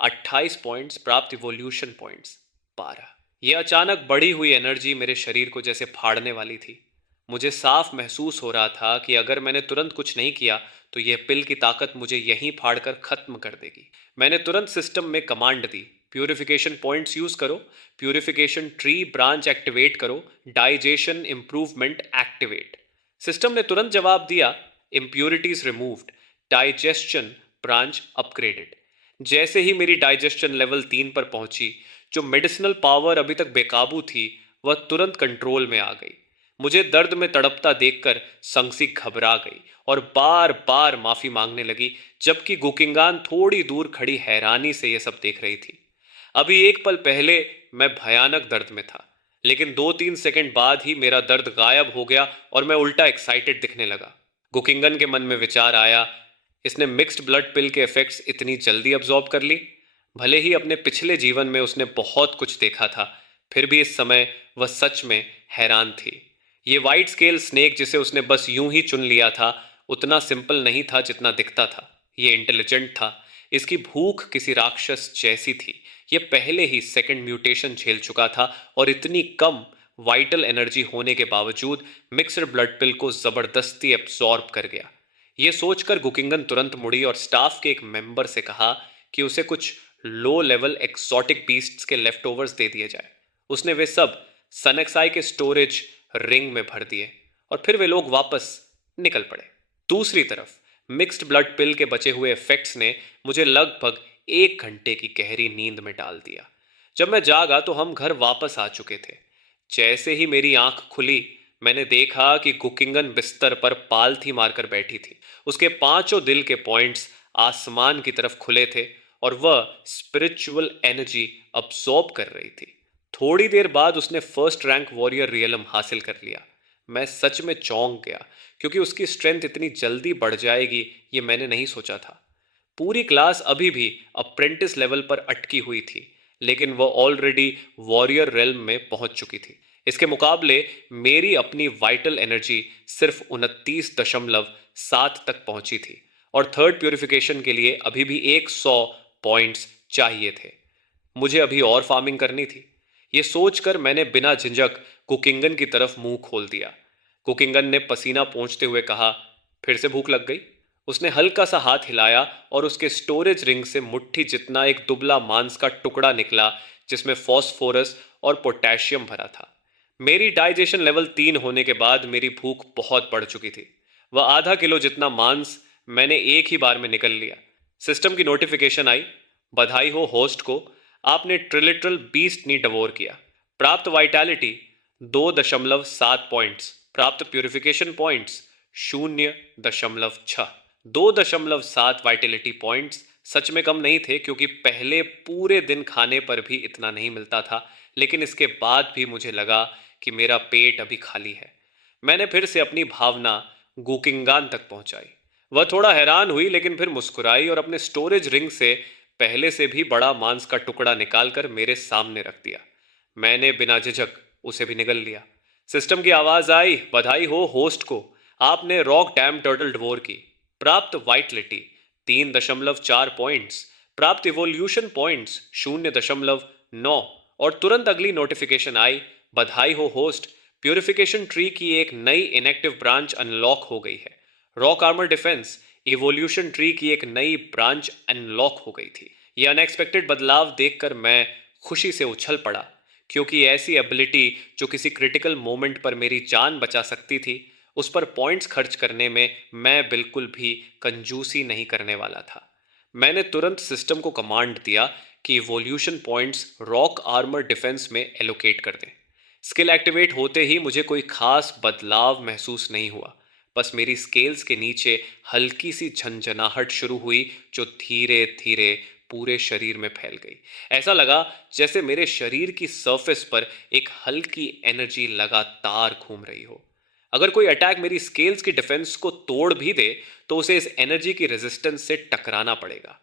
28 पॉइंट्स, प्राप्त इवोल्यूशन पॉइंट्स 12। यह अचानक बढ़ी हुई एनर्जी मेरे शरीर को जैसे फाड़ने वाली थी। मुझे साफ महसूस हो रहा था कि अगर मैंने तुरंत कुछ नहीं किया तो यह पिल की ताकत मुझे यहीं फाड़कर खत्म कर देगी। मैंने तुरंत सिस्टम में कमांड दी, प्यूरिफिकेशन पॉइंट्स यूज करो, प्यूरिफिकेशन ट्री ब्रांच एक्टिवेट करो, डाइजेशन इंप्रूवमेंट एक्टिवेट। सिस्टम ने तुरंत जवाब दिया, impurities removed, digestion branch upgraded. जैसे ही मेरी डाइजेशन लेवल 3 पर पहुंची, जो मेडिसिनल पावर अभी तक बेकाबू थी वह तुरंत कंट्रोल में आ गई। मुझे दर्द में तड़पता देखकर संगसी घबरा गई और बार बार माफी मांगने लगी, जबकि गुकिंगान थोड़ी दूर खड़ी हैरानी से यह सब देख रही थी। अभी एक पल पहले मैं भयानक दर्द में था, लेकिन 2-3 सेकंड बाद ही मेरा दर्द गायब हो गया और मैं उल्टा एक्साइटेड दिखने लगा। गुकिंगन के मन में विचार आया, इसने मिक्स्ड ब्लड पिल के इफेक्ट्स इतनी जल्दी अब्जॉर्ब कर ली। भले ही अपने पिछले जीवन में उसने बहुत कुछ देखा था, फिर भी इस समय वह सच में हैरान थी। ये वाइट स्केल स्नेक जिसे उसने बस यूं ही चुन लिया था, उतना सिंपल नहीं था जितना दिखता था। ये इंटेलिजेंट था, इसकी भूख किसी राक्षस जैसी थी। ये पहले ही सेकंड म्यूटेशन झेल चुका था और इतनी कम वाइटल एनर्जी होने के बावजूद मिक्सड ब्लड पिल को जबरदस्ती एब्जॉर्ब कर गया। ये सोचकर गुकिंगन तुरंत मुड़ी और स्टाफ के एक मेंबर से कहा कि उसे कुछ लो लेवल एक्सोटिक बीस्ट्स के लेफ्ट ओवर्स दे दिए जाए। उसने वे सब सनेक्साई के स्टोरेज रिंग में भर दिए और फिर वे लोग वापस निकल पड़े। दूसरी तरफ मिक्स्ड ब्लड पिल के बचे हुए इफेक्ट्स ने मुझे लगभग 1 घंटे की गहरी नींद में डाल दिया। जब मैं जागा तो हम घर वापस आ चुके थे। जैसे ही मेरी आंख खुली, मैंने देखा कि गुकिंगन बिस्तर पर पालथी मारकर बैठी थी। उसके पांचों दिल के पॉइंट्स आसमान की तरफ खुले थे और वह स्पिरिचुअल एनर्जी अब्सॉर्ब कर रही थी। थोड़ी देर बाद उसने फर्स्ट रैंक वॉरियर रियलम हासिल कर लिया। मैं सच में चौंक गया, क्योंकि उसकी स्ट्रेंथ इतनी जल्दी बढ़ जाएगी ये मैंने नहीं सोचा था। पूरी क्लास अभी भी अप्रेंटिस लेवल पर अटकी हुई थी, लेकिन वह ऑलरेडी वॉरियर रेल्म में पहुंच चुकी थी। इसके मुकाबले मेरी अपनी वाइटल एनर्जी सिर्फ 29.7 तक पहुंची थी और थर्ड प्यूरिफिकेशन के लिए अभी भी 100 पॉइंट्स चाहिए थे। मुझे अभी और फार्मिंग करनी थी। ये सोचकर मैंने बिना झिझक कुकिंगन की तरफ मुंह खोल दिया। कुकिंगन ने पसीना पोंछते हुए कहा, फिर से भूख लग गई? उसने हल्का सा हाथ हिलाया और उसके स्टोरेज रिंग से मुट्ठी जितना एक दुबला मांस का टुकड़ा निकला, जिसमें फॉस्फोरस और पोटेशियम भरा था। मेरी डाइजेशन लेवल 3 होने के बाद मेरी भूख बहुत बढ़ चुकी थी। वह आधा किलो जितना मांस मैंने एक ही बार में निकल लिया। सिस्टम की नोटिफिकेशन आई, बधाई हो होस्ट को, आपने ट्रिलिटरल बीस्ट नी डवोर किया। प्राप्त वाइटैलिटी 2.7 पॉइंट्स। प्राप्त प्यूरिफिकेशन पॉइंट्स 0.6। 2.7 वाइटैलिटी पॉइंट्स सच में कम नहीं थे, क्योंकि पहले पूरे दिन खाने पर भी इतना नहीं मिलता था, लेकिन इसके बाद भी मुझे लगा कि मेरा पेट अभी खाली है। मैंने फिर से अपनी भावना गुकिंगान तक पहुंचाई। वह थोड़ा हैरान हुई, लेकिन फिर मुस्कुराई और अपने स्टोरेज रिंग से पहले से भी बड़ा मांस का टुकड़ा निकालकर मेरे सामने रख दिया। मैंने बिना झिझक उसे भी निगल लिया। सिस्टम की आवाज आई, बधाई हो होस्ट को, आपने रॉक डैम टर्टल डिवोर की। प्राप्त वाइटलिटी 3.4 पॉइंट्स। प्राप्त इवोल्यूशन पॉइंट्स 0.9। और तुरंत अगली नोटिफिकेशन आई, बधाई हो होस्ट, प्यूरिफिकेशन ट्री की एक नई इनएक्टिव ब्रांच अनलॉक हो गई है। Rock armour defence evolution tree की एक नई ब्रांच अनलॉक हो गई थी। यह अनएक्सपेक्टेड बदलाव देखकर मैं खुशी से उछल पड़ा, क्योंकि ऐसी एबिलिटी जो किसी क्रिटिकल मोमेंट पर मेरी जान बचा सकती थी, उस पर पॉइंट्स खर्च करने में मैं बिल्कुल भी कंजूसी नहीं करने वाला था। मैंने तुरंत सिस्टम को कमांड दिया कि evolution points rock armour defence में एलोकेट कर दें। स्किल एक्टिवेट होते ही मुझे कोई खास बदलाव महसूस नहीं हुआ। बस मेरी स्केल्स के नीचे हल्की सी झंझनाहट शुरू हुई, जो धीरे धीरे पूरे शरीर में फैल गई। ऐसा लगा जैसे मेरे शरीर की सरफेस पर एक हल्की एनर्जी लगातार घूम रही हो। अगर कोई अटैक मेरी स्केल्स की डिफेंस को तोड़ भी दे, तो उसे इस एनर्जी की रेजिस्टेंस से टकराना पड़ेगा।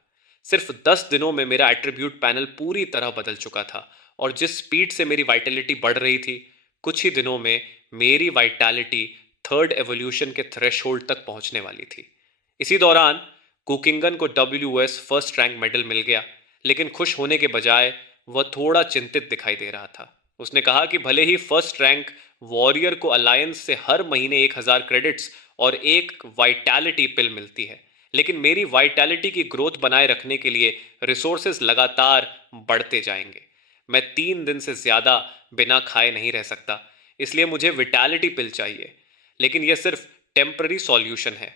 सिर्फ 10 दिनों में मेरा एट्रीब्यूट पैनल पूरी तरह बदल चुका था, और जिस स्पीड से मेरी वाइटैलिटी बढ़ रही थी, कुछ ही दिनों में मेरी वाइटैलिटी थर्ड एवोल्यूशन के थ्रेशोल्ड तक पहुंचने वाली थी। इसी दौरान कुकिंगन को WS फर्स्ट रैंक मेडल मिल गया, लेकिन खुश होने के बजाय वह थोड़ा चिंतित दिखाई दे रहा था। उसने कहा कि भले ही फर्स्ट रैंक वॉरियर को अलायंस से हर महीने 1000 क्रेडिट्स और एक वाइटैलिटी पिल मिलती है, लेकिन मेरी वाइटैलिटी की ग्रोथ बनाए रखने के लिए रिसोर्सेज लगातार बढ़ते जाएंगे। मैं 3 दिन से ज्यादा बिना खाए नहीं रह सकता, इसलिए मुझे विटैलिटी पिल चाहिए। लेकिन यह सिर्फ टेम्पररी सॉल्यूशन है।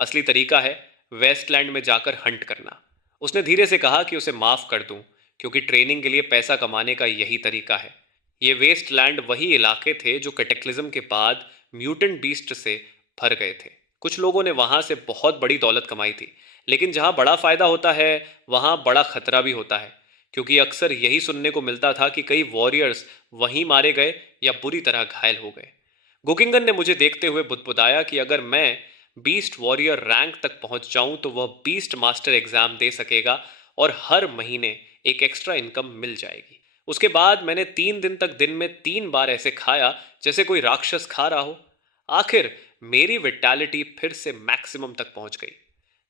असली तरीका है वेस्टलैंड में जाकर हंट करना। उसने धीरे से कहा कि उसे माफ कर दूं, क्योंकि ट्रेनिंग के लिए पैसा कमाने का यही तरीका है। ये वेस्टलैंड वही इलाके थे जो कैटेक्लिज्म के बाद म्यूटेंट बीस्ट से भर गए थे। कुछ लोगों ने वहां से बहुत बड़ी दौलत कमाई थी, लेकिन जहां बड़ा फायदा होता है वहां बड़ा खतरा भी होता है, क्योंकि अक्सर यही सुनने को मिलता था कि कई वॉरियर्स वहीं मारे गए या बुरी तरह घायल हो गए। गुकिंगन ने मुझे देखते हुए बुदबुदाया कि अगर मैं बीस्ट वॉरियर रैंक तक पहुंच जाऊं तो वह बीस्ट मास्टर एग्जाम दे सकेगा और हर महीने एक एक्स्ट्रा इनकम मिल जाएगी। उसके बाद मैंने 3 दिन तक दिन में 3 बार ऐसे खाया जैसे कोई राक्षस खा रहा हो। आखिर मेरी विटैलिटी फिर से मैक्सिमम तक पहुंच गई।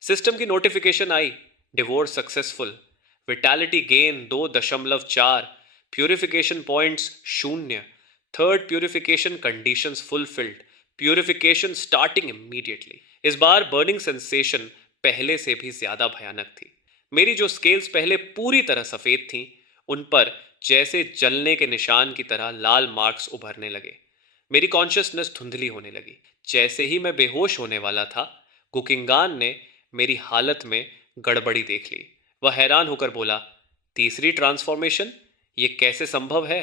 सिस्टम की नोटिफिकेशन आई, divorce successful, vitality gain 2.4, purification points 0, third purification conditions fulfilled, purification starting immediately. इस बार बर्निंग सेंसेशन पहले से भी ज्यादा भयानक थी। मेरी जो स्केल्स पहले पूरी तरह सफेद थीं, उन पर जैसे जलने के निशान की तरह लाल मार्क्स उभरने लगे। मेरी कॉन्शियसनेस धुंधली होने लगी। जैसे ही मैं बेहोश होने वाला था, गुकिंगान ने मेरी हालत में गड़बड़ी देख ली। वह हैरान होकर बोला, तीसरी ट्रांसफॉर्मेशन, ये कैसे संभव है?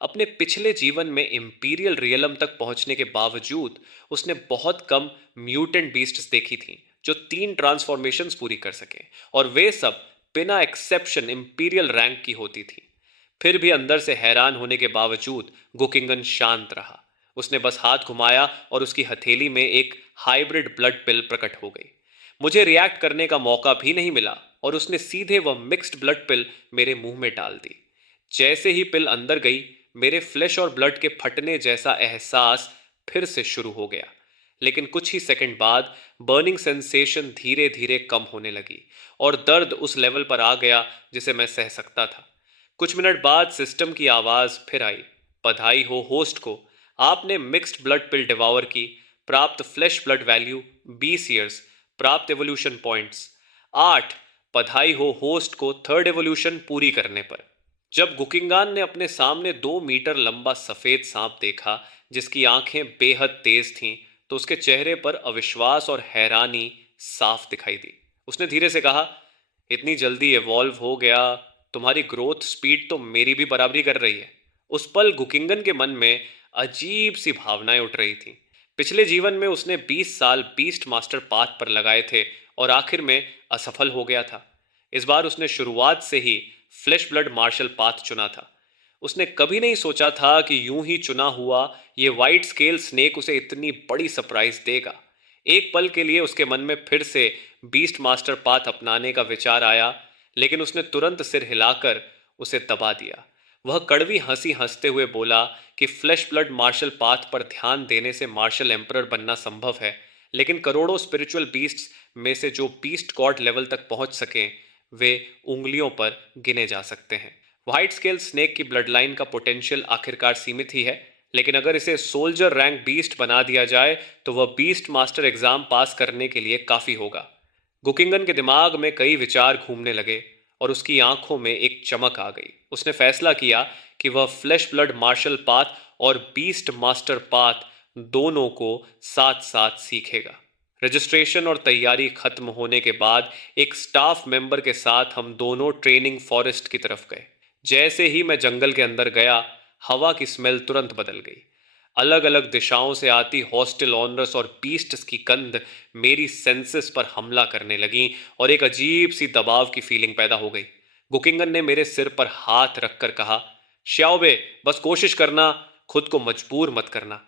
अपने पिछले जीवन में इंपीरियल रियलम तक पहुंचने के बावजूद उसने बहुत कम म्यूटेंट बीस्ट्स देखी थी जो 3 ट्रांसफॉर्मेशंस पूरी कर सके, और वे सब बिना एक्सेप्शन इंपीरियल रैंक की होती थी। फिर भी अंदर से हैरान होने के बावजूद गुकिंगन शांत रहा। उसने बस हाथ घुमाया और उसकी हथेली में एक हाइब्रिड ब्लड पिल प्रकट हो गई। मुझे रिएक्ट करने का मौका भी नहीं मिला और उसने सीधे वह मिक्स्ड ब्लड पिल मेरे मुंह में डाल दी। जैसे ही पिल अंदर गई, मेरे फ्लैश और ब्लड के फटने जैसा एहसास फिर से शुरू हो गया। लेकिन कुछ ही सेकंड बाद बर्निंग सेंसेशन धीरे धीरे कम होने लगी और दर्द उस लेवल पर आ गया जिसे मैं सह सकता था। कुछ मिनट बाद सिस्टम की आवाज फिर आई, बधाई हो होस्ट को, आपने मिक्स्ड ब्लड पिल डिवावर की, प्राप्त फ्लैश ब्लड वैल्यू 20 ईयर्स, प्राप्त एवोल्यूशन पॉइंट्स 8। बधाई हो होस्ट को थर्ड एवोल्यूशन पूरी करने पर। जब गुकिंगान ने अपने सामने 2 मीटर लंबा सफेद सांप देखा जिसकी आंखें बेहद तेज थीं, तो उसके चेहरे पर अविश्वास और हैरानी साफ दिखाई दी। उसने धीरे से कहा, इतनी जल्दी इवॉल्व हो गया, तुम्हारी ग्रोथ स्पीड तो मेरी भी बराबरी कर रही है। उस पल गुकिंगन के मन में अजीब सी भावनाएं उठ रही थीं। पिछले जीवन में उसने 20 साल बीस्ट मास्टर पाथ पर लगाए थे और आखिर में असफल हो गया था। इस बार उसने शुरुआत से ही फ्लैश ब्लड मार्शल पाथ चुना था। उसने कभी नहीं सोचा था कि यूं ही चुना हुआ ये वाइट स्केल स्नेक उसे इतनी बड़ी सरप्राइज देगा। एक पल के लिए उसके मन में फिर से बीस्ट मास्टर पाथ अपनाने का विचार आया, लेकिन उसने तुरंत सिर हिलाकर उसे दबा दिया। वह कड़वी हंसी हंसते हुए बोला कि फ्लैश ब्लड मार्शल पाथ पर ध्यान देने से मार्शल एम्परर बनना संभव है, लेकिन करोड़ों स्पिरिचुअल बीस्ट्स में से जो बीस्ट गॉड लेवल तक पहुंच सकें, वे उंगलियों पर गिने जा सकते हैं। व्हाइट स्केल स्नेक की ब्लड लाइन का पोटेंशियल आखिरकार सीमित ही है, लेकिन अगर इसे सोल्जर रैंक बीस्ट बना दिया जाए तो वह बीस्ट मास्टर एग्जाम पास करने के लिए काफी होगा। गुकिंगन के दिमाग में कई विचार घूमने लगे और उसकी आंखों में एक चमक आ गई। उसने फैसला किया कि वह फ्लैश ब्लड मार्शल पाथ और बीस्ट मास्टर पाथ दोनों को साथ साथ सीखेगा। रजिस्ट्रेशन और तैयारी खत्म होने के बाद एक स्टाफ मेंबर के साथ हम दोनों ट्रेनिंग फॉरेस्ट की तरफ गए। जैसे ही मैं जंगल के अंदर गया, हवा की स्मेल तुरंत बदल गई। अलग अलग दिशाओं से आती हॉस्टिल ऑनरस और बीस्ट्स की गंध मेरी सेंसेस पर हमला करने लगी और एक अजीब सी दबाव की फीलिंग पैदा हो गई। गुकिंगन ने मेरे सिर पर हाथ रखकर कहा, श्याओबे, बस कोशिश करना, खुद को मजबूर मत करना।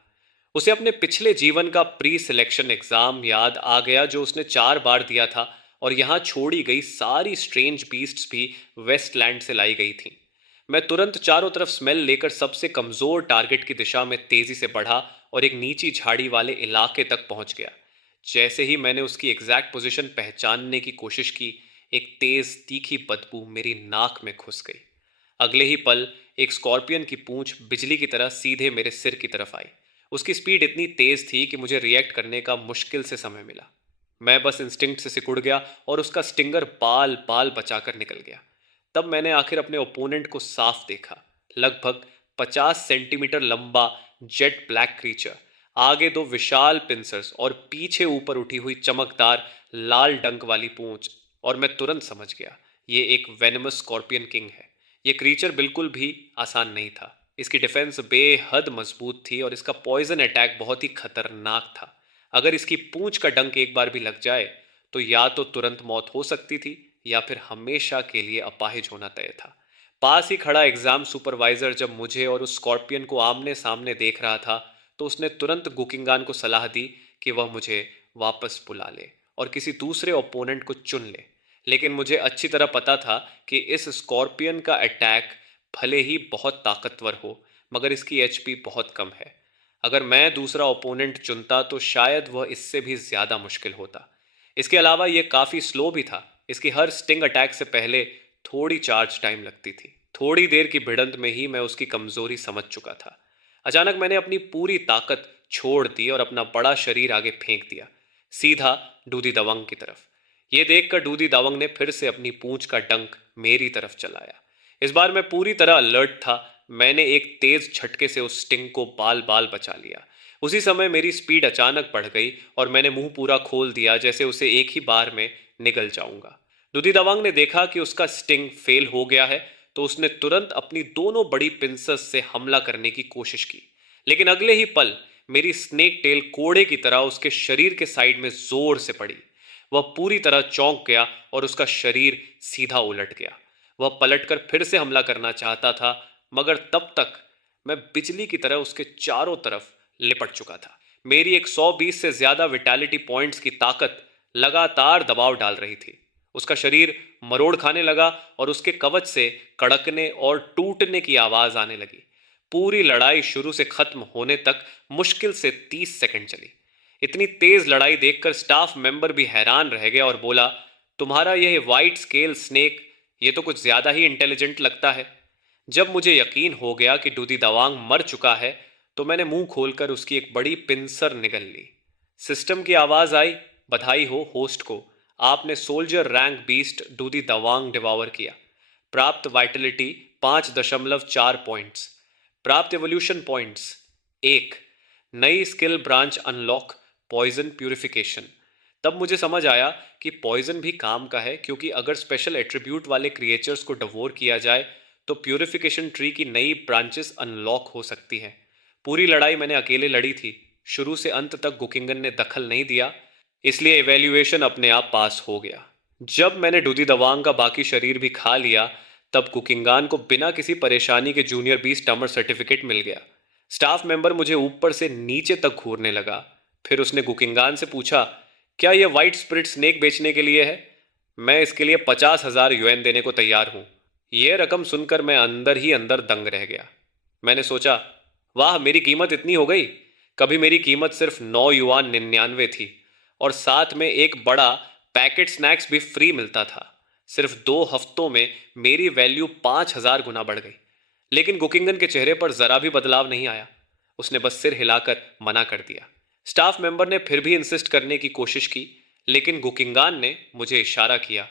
उसे अपने पिछले जीवन का प्री सिलेक्शन एग्जाम याद आ गया जो उसने 4 बार दिया था, और यहाँ छोड़ी गई सारी स्ट्रेंज बीस्ट्स भी वेस्टलैंड से लाई गई थीं। मैं तुरंत चारों तरफ स्मेल लेकर सबसे कमजोर टारगेट की दिशा में तेजी से बढ़ा और एक नीची झाड़ी वाले इलाके तक पहुंच गया। जैसे ही मैंने उसकी एग्जैक्ट पोजीशन पहचानने की कोशिश की, एक तेज तीखी बदबू मेरी नाक में घुस गई। अगले ही पल एक स्कॉर्पियन की पूंछ बिजली की तरह सीधे मेरे सिर की तरफ आई। उसकी स्पीड इतनी तेज थी कि मुझे रिएक्ट करने का मुश्किल से समय मिला। मैं बस इंस्टिंक्ट से सिकुड़ गया और उसका स्टिंगर बाल बाल बचाकर निकल गया। तब मैंने आखिर अपने ओपोनेंट को साफ देखा। लगभग 50 सेंटीमीटर लंबा जेट ब्लैक क्रीचर, आगे 2 विशाल पिंसर्स और पीछे ऊपर उठी हुई चमकदार लाल डंक वाली पूंछ। और मैं तुरंत समझ गया, ये एक वेनमस स्कॉर्पियन किंग है। ये क्रीचर बिल्कुल भी आसान नहीं था। इसकी डिफेंस बेहद मजबूत थी और इसका पॉइजन अटैक बहुत ही खतरनाक था। अगर इसकी पूंछ का डंक एक बार भी लग जाए तो या तो तुरंत मौत हो सकती थी या फिर हमेशा के लिए अपाहिज होना तय था। पास ही खड़ा एग्जाम सुपरवाइजर जब मुझे और उस स्कॉर्पियन को आमने सामने देख रहा था, तो उसने तुरंत गुकिंगान को सलाह दी कि वह मुझे वापस बुला ले और किसी दूसरे ओपोनेंट को चुन ले। लेकिन मुझे अच्छी तरह पता था कि इस स्कॉर्पियन का अटैक भले ही बहुत ताकतवर हो, मगर इसकी एचपी बहुत कम है। अगर मैं दूसरा ओपोनेंट चुनता तो शायद वह इससे भी ज्यादा मुश्किल होता। इसके अलावा ये काफ़ी स्लो भी था। इसकी हर स्टिंग अटैक से पहले थोड़ी चार्ज टाइम लगती थी। थोड़ी देर की भिड़ंत में ही मैं उसकी कमजोरी समझ चुका था। अचानक मैंने अपनी पूरी ताकत छोड़ दी और अपना बड़ा शरीर आगे फेंक दिया, सीधा डूदी दवंग की तरफ। ये देखकर डूदी दवंग ने फिर से अपनी पूंछ का डंक मेरी तरफ चलाया। इस बार मैं पूरी तरह अलर्ट था। मैंने एक तेज झटके से उस स्टिंग को बाल बाल बचा लिया। उसी समय मेरी स्पीड अचानक बढ़ गई और मैंने मुंह पूरा खोल दिया, जैसे उसे एक ही बार में निगल जाऊंगा। दुधी दवांग ने देखा कि उसका स्टिंग फेल हो गया है, तो उसने तुरंत अपनी दोनों बड़ी पिंसस से हमला करने की कोशिश की। लेकिन अगले ही पल मेरी स्नेक टेल कोड़े की तरह उसके शरीर के साइड में जोर से पड़ी। वह पूरी तरह चौंक गया और उसका शरीर सीधा उलट गया। वह पलटकर फिर से हमला करना चाहता था, मगर तब तक मैं बिजली की तरह उसके चारों तरफ लिपट चुका था। मेरी 120 से ज्यादा विटैलिटी पॉइंट्स की ताकत लगातार दबाव डाल रही थी। उसका शरीर मरोड़ खाने लगा और उसके कवच से कड़कने और टूटने की आवाज आने लगी। पूरी लड़ाई शुरू से खत्म होने तक मुश्किल से 30 सेकंड चली। इतनी तेज लड़ाई देखकर स्टाफ मेंबर भी हैरान रह गया और बोला, तुम्हारा यह वाइट स्केल स्नेक ये तो कुछ ज्यादा ही इंटेलिजेंट लगता है। जब मुझे यकीन हो गया कि डूदी दवांग मर चुका है, तो मैंने मुंह खोलकर उसकी एक बड़ी पिंसर निगल ली। सिस्टम की आवाज आई, बधाई हो होस्ट को, आपने सोल्जर रैंक बीस्ट डूदी दवांग डिवावर किया। प्राप्त वाइटलिटी 5.4 पॉइंट्स। प्राप्त एवोल्यूशन पॉइंट्स 1। नई skill branch unlock, poison purification. तब मुझे समझ आया कि पॉइजन भी काम का है, क्योंकि अगर स्पेशल एट्रीब्यूट वाले क्रिएचर्स को डवोर किया जाए तो प्यूरिफिकेशन ट्री की नई ब्रांचेस अनलॉक हो सकती हैं। पूरी लड़ाई मैंने अकेले लड़ी थी। शुरू से अंत तक गुकिंगन ने दखल नहीं दिया, इसलिए इवैल्यूएशन अपने आप पास हो गया। जब मैंने डूदी दवांग का बाकी शरीर भी खा लिया, तब कुकिंगान को बिना किसी परेशानी के जूनियर बीस्ट टमर सर्टिफिकेट मिल गया। स्टाफ मेंबर मुझे ऊपर से नीचे तक घूरने लगा। फिर उसने कुकिंगान से पूछा, क्या यह व्हाइट स्पिरिट स्नेक बेचने के लिए है? मैं इसके लिए 50,000 युएन देने को तैयार हूं। यह रकम सुनकर मैं अंदर ही अंदर दंग रह गया। मैंने सोचा, वाह, मेरी कीमत इतनी हो गई। कभी मेरी कीमत सिर्फ 9 युआन 99 थी और साथ में एक बड़ा पैकेट स्नैक्स भी फ्री मिलता था। सिर्फ 2 हफ्तों में मेरी वैल्यू 5,000 गुना बढ़ गई। लेकिन गुकिंगन के चेहरे पर जरा भी बदलाव नहीं आया। उसने बस सिर हिलाकर मना कर दिया। स्टाफ मेंबर ने फिर भी इंसिस्ट करने की कोशिश की, लेकिन गुकिंगान ने मुझे इशारा किया,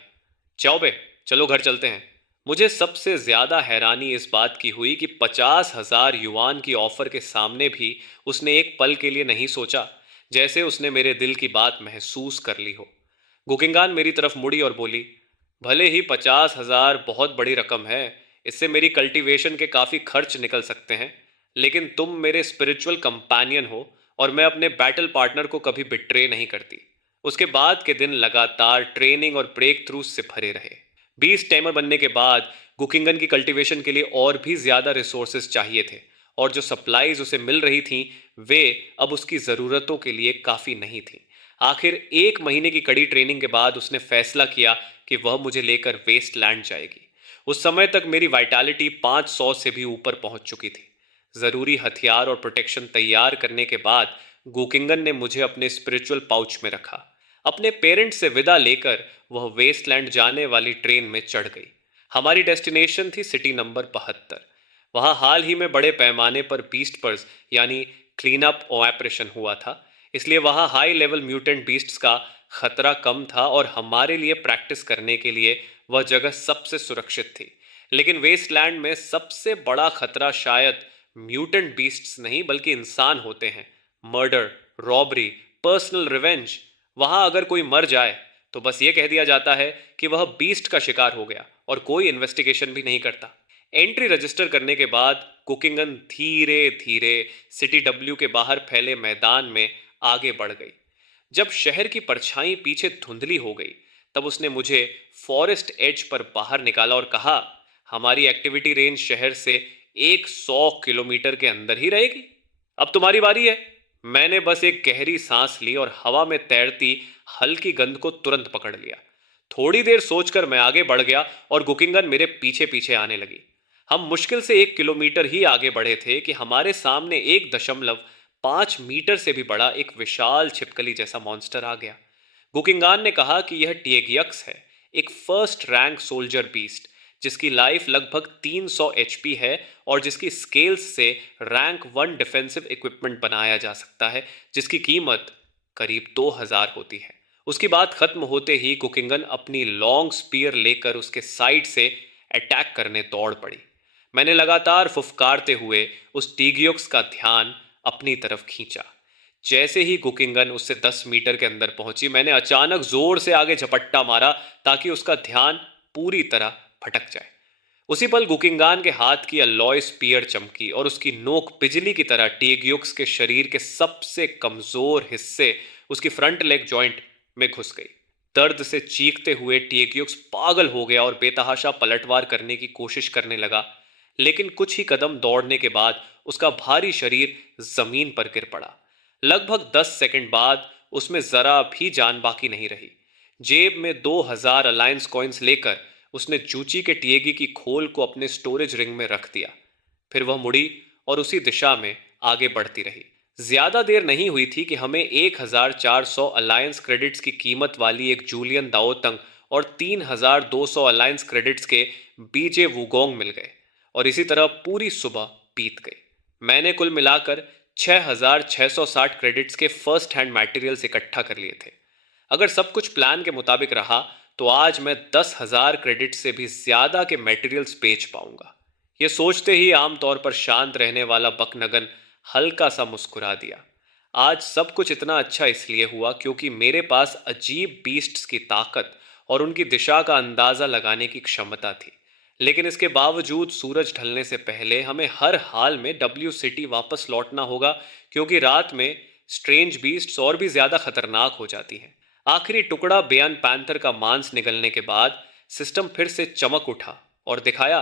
चौबे चलो घर चलते हैं। मुझे सबसे ज्यादा हैरानी इस बात की हुई कि 50,000 युआन की ऑफर के सामने भी उसने एक पल के लिए नहीं सोचा, जैसे उसने मेरे दिल की बात महसूस कर ली हो। गुकिंगान मेरी तरफ मुड़ी और बोली, भले ही 50,000 बहुत बड़ी रकम है, इससे मेरी कल्टीवेशन के काफी खर्च निकल सकते हैं, लेकिन तुम मेरे स्पिरिचुअल कंपेनियन हो और मैं अपने बैटल पार्टनर को कभी बिट्रे नहीं करती। उसके बाद के दिन लगातार ट्रेनिंग और ब्रेक थ्रूज से भरे रहे। 20 टेमर बनने के बाद गुकिंगन की कल्टीवेशन के लिए और भी ज्यादा रिसोर्सेज चाहिए थे, और जो सप्लाईज उसे मिल रही थीं वे अब उसकी ज़रूरतों के लिए काफ़ी नहीं थीं। आखिर 1 महीने की कड़ी ट्रेनिंग के बाद उसने फैसला किया कि वह मुझे लेकर वेस्टलैंड जाएगी। उस समय तक मेरी वाइटैलिटी 500 से भी ऊपर पहुंच चुकी थी। ज़रूरी हथियार और प्रोटेक्शन तैयार करने के बाद गुकिंगन ने मुझे अपने स्पिरिचुअल पाउच में रखा। अपने पेरेंट्स से विदा लेकर वह वेस्टलैंड जाने वाली ट्रेन में चढ़ गई। हमारी डेस्टिनेशन थी सिटी नंबर 72। वहां हाल ही में बड़े पैमाने पर बीस्ट पर्स यानी क्लीन अप ऑपरेशन हुआ था, इसलिए वहां हाई लेवल म्यूटेंट बीस्ट्स का खतरा कम था और हमारे लिए प्रैक्टिस करने के लिए वह जगह सबसे सुरक्षित थी। लेकिन वेस्टलैंड में सबसे बड़ा खतरा शायद म्यूटेंट बीस्ट्स नहीं बल्कि इंसान होते हैं। Murder, robbery, personal revenge. वहां अगर कोई मर जाए तो बस ये कह दिया जाता है कि वह बीस्ट का शिकार हो गया और कोई इन्वेस्टिगेशन भी नहीं करता। एंट्री रजिस्टर करने के बाद कुकिंगन धीरे धीरे सिटी डब्ल्यू के बाहर फैले मैदान में आगे बढ़ गई। जब शहर की परछाई पीछे धुंधली हो गई, तब उसने मुझे फॉरेस्ट एज पर बाहर निकाला और कहा, हमारी एक्टिविटी रेंज शहर से 100 किलोमीटर के अंदर ही रहेगी। अब तुम्हारी बारी है। मैंने बस एक गहरी सांस ली और हवा में तैरती हल्की गंध को तुरंत पकड़ लिया। थोड़ी देर सोचकर मैं आगे बढ़ गया और गुकिंगन मेरे पीछे पीछे आने लगी। हम मुश्किल से 1 किलोमीटर ही आगे बढ़े थे कि हमारे सामने 1.5 मीटर से भी बड़ा एक विशाल छिपकली जैसा मॉन्स्टर आ गया। गुकिंगान ने कहा कि यह टिएगियक्स है, एक फर्स्ट रैंक सोल्जर बीस्ट जिसकी लाइफ लगभग 300 एचपी है और जिसकी स्केल्स से रैंक 1 डिफेंसिव इक्विपमेंट बनाया जा सकता है, जिसकी कीमत करीब 2000 होती है। उसकी बात खत्म होते ही कुकिंगन अपनी लॉन्ग स्पीयर लेकर उसके साइड से अटैक करने दौड़ पड़ी। मैंने लगातार फुफकारते हुए उस टीगियोक्स का ध्यान अपनी तरफ खींचा। जैसे ही गुकिंगन उससे 10 मीटर के अंदर पहुंची, मैंने अचानक जोर से आगे झपट्टा मारा ताकि उसका ध्यान पूरी तरह भटक जाए। उसी पल गुकिंगान के हाथ की अलॉय स्पीयर चमकी और उसकी नोक बिजली की तरह टिएगियोक्स के शरीर के सबसे कमजोर हिस्से, उसकी फ्रंट लेग जॉइंट में घुस गई। दर्द से चीखते हुए टिएगियोक्स पागल हो गया और बेतहाशा पलटवार करने की कोशिश करने लगा, लेकिन कुछ ही कदम दौड़ने के बाद उसका भारी शरीर जमीन पर गिर पड़ा। लगभग 10 सेकंड बाद उसमें जरा भी जान बाकी नहीं रही। जेब में 2000 अलायंस कॉइन्स लेकर उसने जूची के टिएगी की खोल को अपने स्टोरेज रिंग में रख दिया। फिर वह मुड़ी और उसी दिशा में आगे बढ़ती रही। ज्यादा देर नहीं हुई थी कि हमें 1400 अलायंस क्रेडिट्स की कीमत वाली एक जूलियन दाओतंग और 3200 अलायंस क्रेडिट्स के बीजे वुगोंग मिल गए और इसी तरह पूरी सुबह बीत गई। मैंने कुल मिलाकर 6660 क्रेडिट्स के फर्स्ट हैंड मटेरियल्स इकट्ठा कर लिए थे। अगर सब कुछ प्लान के मुताबिक रहा तो आज मैं 10,000 क्रेडिट से भी ज्यादा के मटेरियल्स बेच पाऊंगा। यह सोचते ही आमतौर पर शांत रहने वाला बकनगन हल्का सा मुस्कुरा दिया। आज सब कुछ इतना अच्छा इसलिए हुआ क्योंकि मेरे पास अजीब बीस्ट्स की ताकत और उनकी दिशा का अंदाजा लगाने की क्षमता थी। लेकिन इसके बावजूद सूरज ढलने से पहले हमें हर हाल में डब्ल्यू सिटी वापस लौटना होगा, क्योंकि रात में स्ट्रेंज बीस्ट्स और भी ज्यादा खतरनाक हो जाती हैं। आखिरी टुकड़ा बेयन पैंथर का मांस निगलने के बाद सिस्टम फिर से चमक उठा और दिखाया,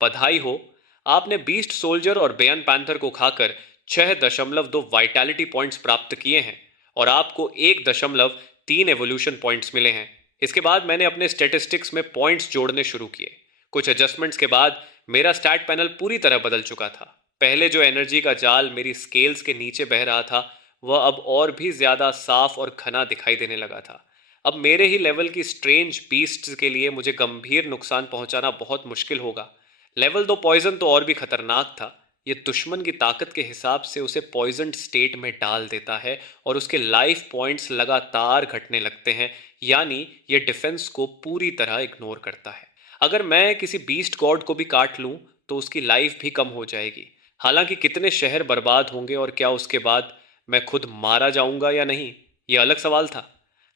बधाई हो, आपने बीस्ट सोल्जर और बेयन पैंथर को खाकर 6.2 वाइटैलिटी पॉइंट्स प्राप्त किए हैं और आपको 1.3 एवोल्यूशन पॉइंट्स मिले हैं। इसके बाद मैंने अपने स्टेटिस्टिक्स में पॉइंट्स जोड़ने शुरू किए। कुछ एडजस्टमेंट्स के बाद मेरा स्टैट पैनल पूरी तरह बदल चुका था। पहले जो एनर्जी का जाल मेरी स्केल्स के नीचे बह रहा था, वह अब और भी ज्यादा साफ और घना दिखाई देने लगा था। अब मेरे ही लेवल की स्ट्रेंज बीस्ट्स के लिए मुझे गंभीर नुकसान पहुंचाना बहुत मुश्किल होगा। लेवल 2 पॉइजन तो और भी खतरनाक था। ये दुश्मन की ताकत के हिसाब से उसे पॉइजन स्टेट में डाल देता है और उसके लाइफ पॉइंट्स लगातार घटने लगते हैं, यानी ये डिफेंस को पूरी तरह इग्नोर करता है। अगर मैं किसी बीस्ट गॉड को भी काट लूं तो उसकी लाइफ भी कम हो जाएगी। हालांकि कितने शहर बर्बाद होंगे और क्या उसके बाद मैं खुद मारा जाऊंगा या नहीं, यह अलग सवाल था।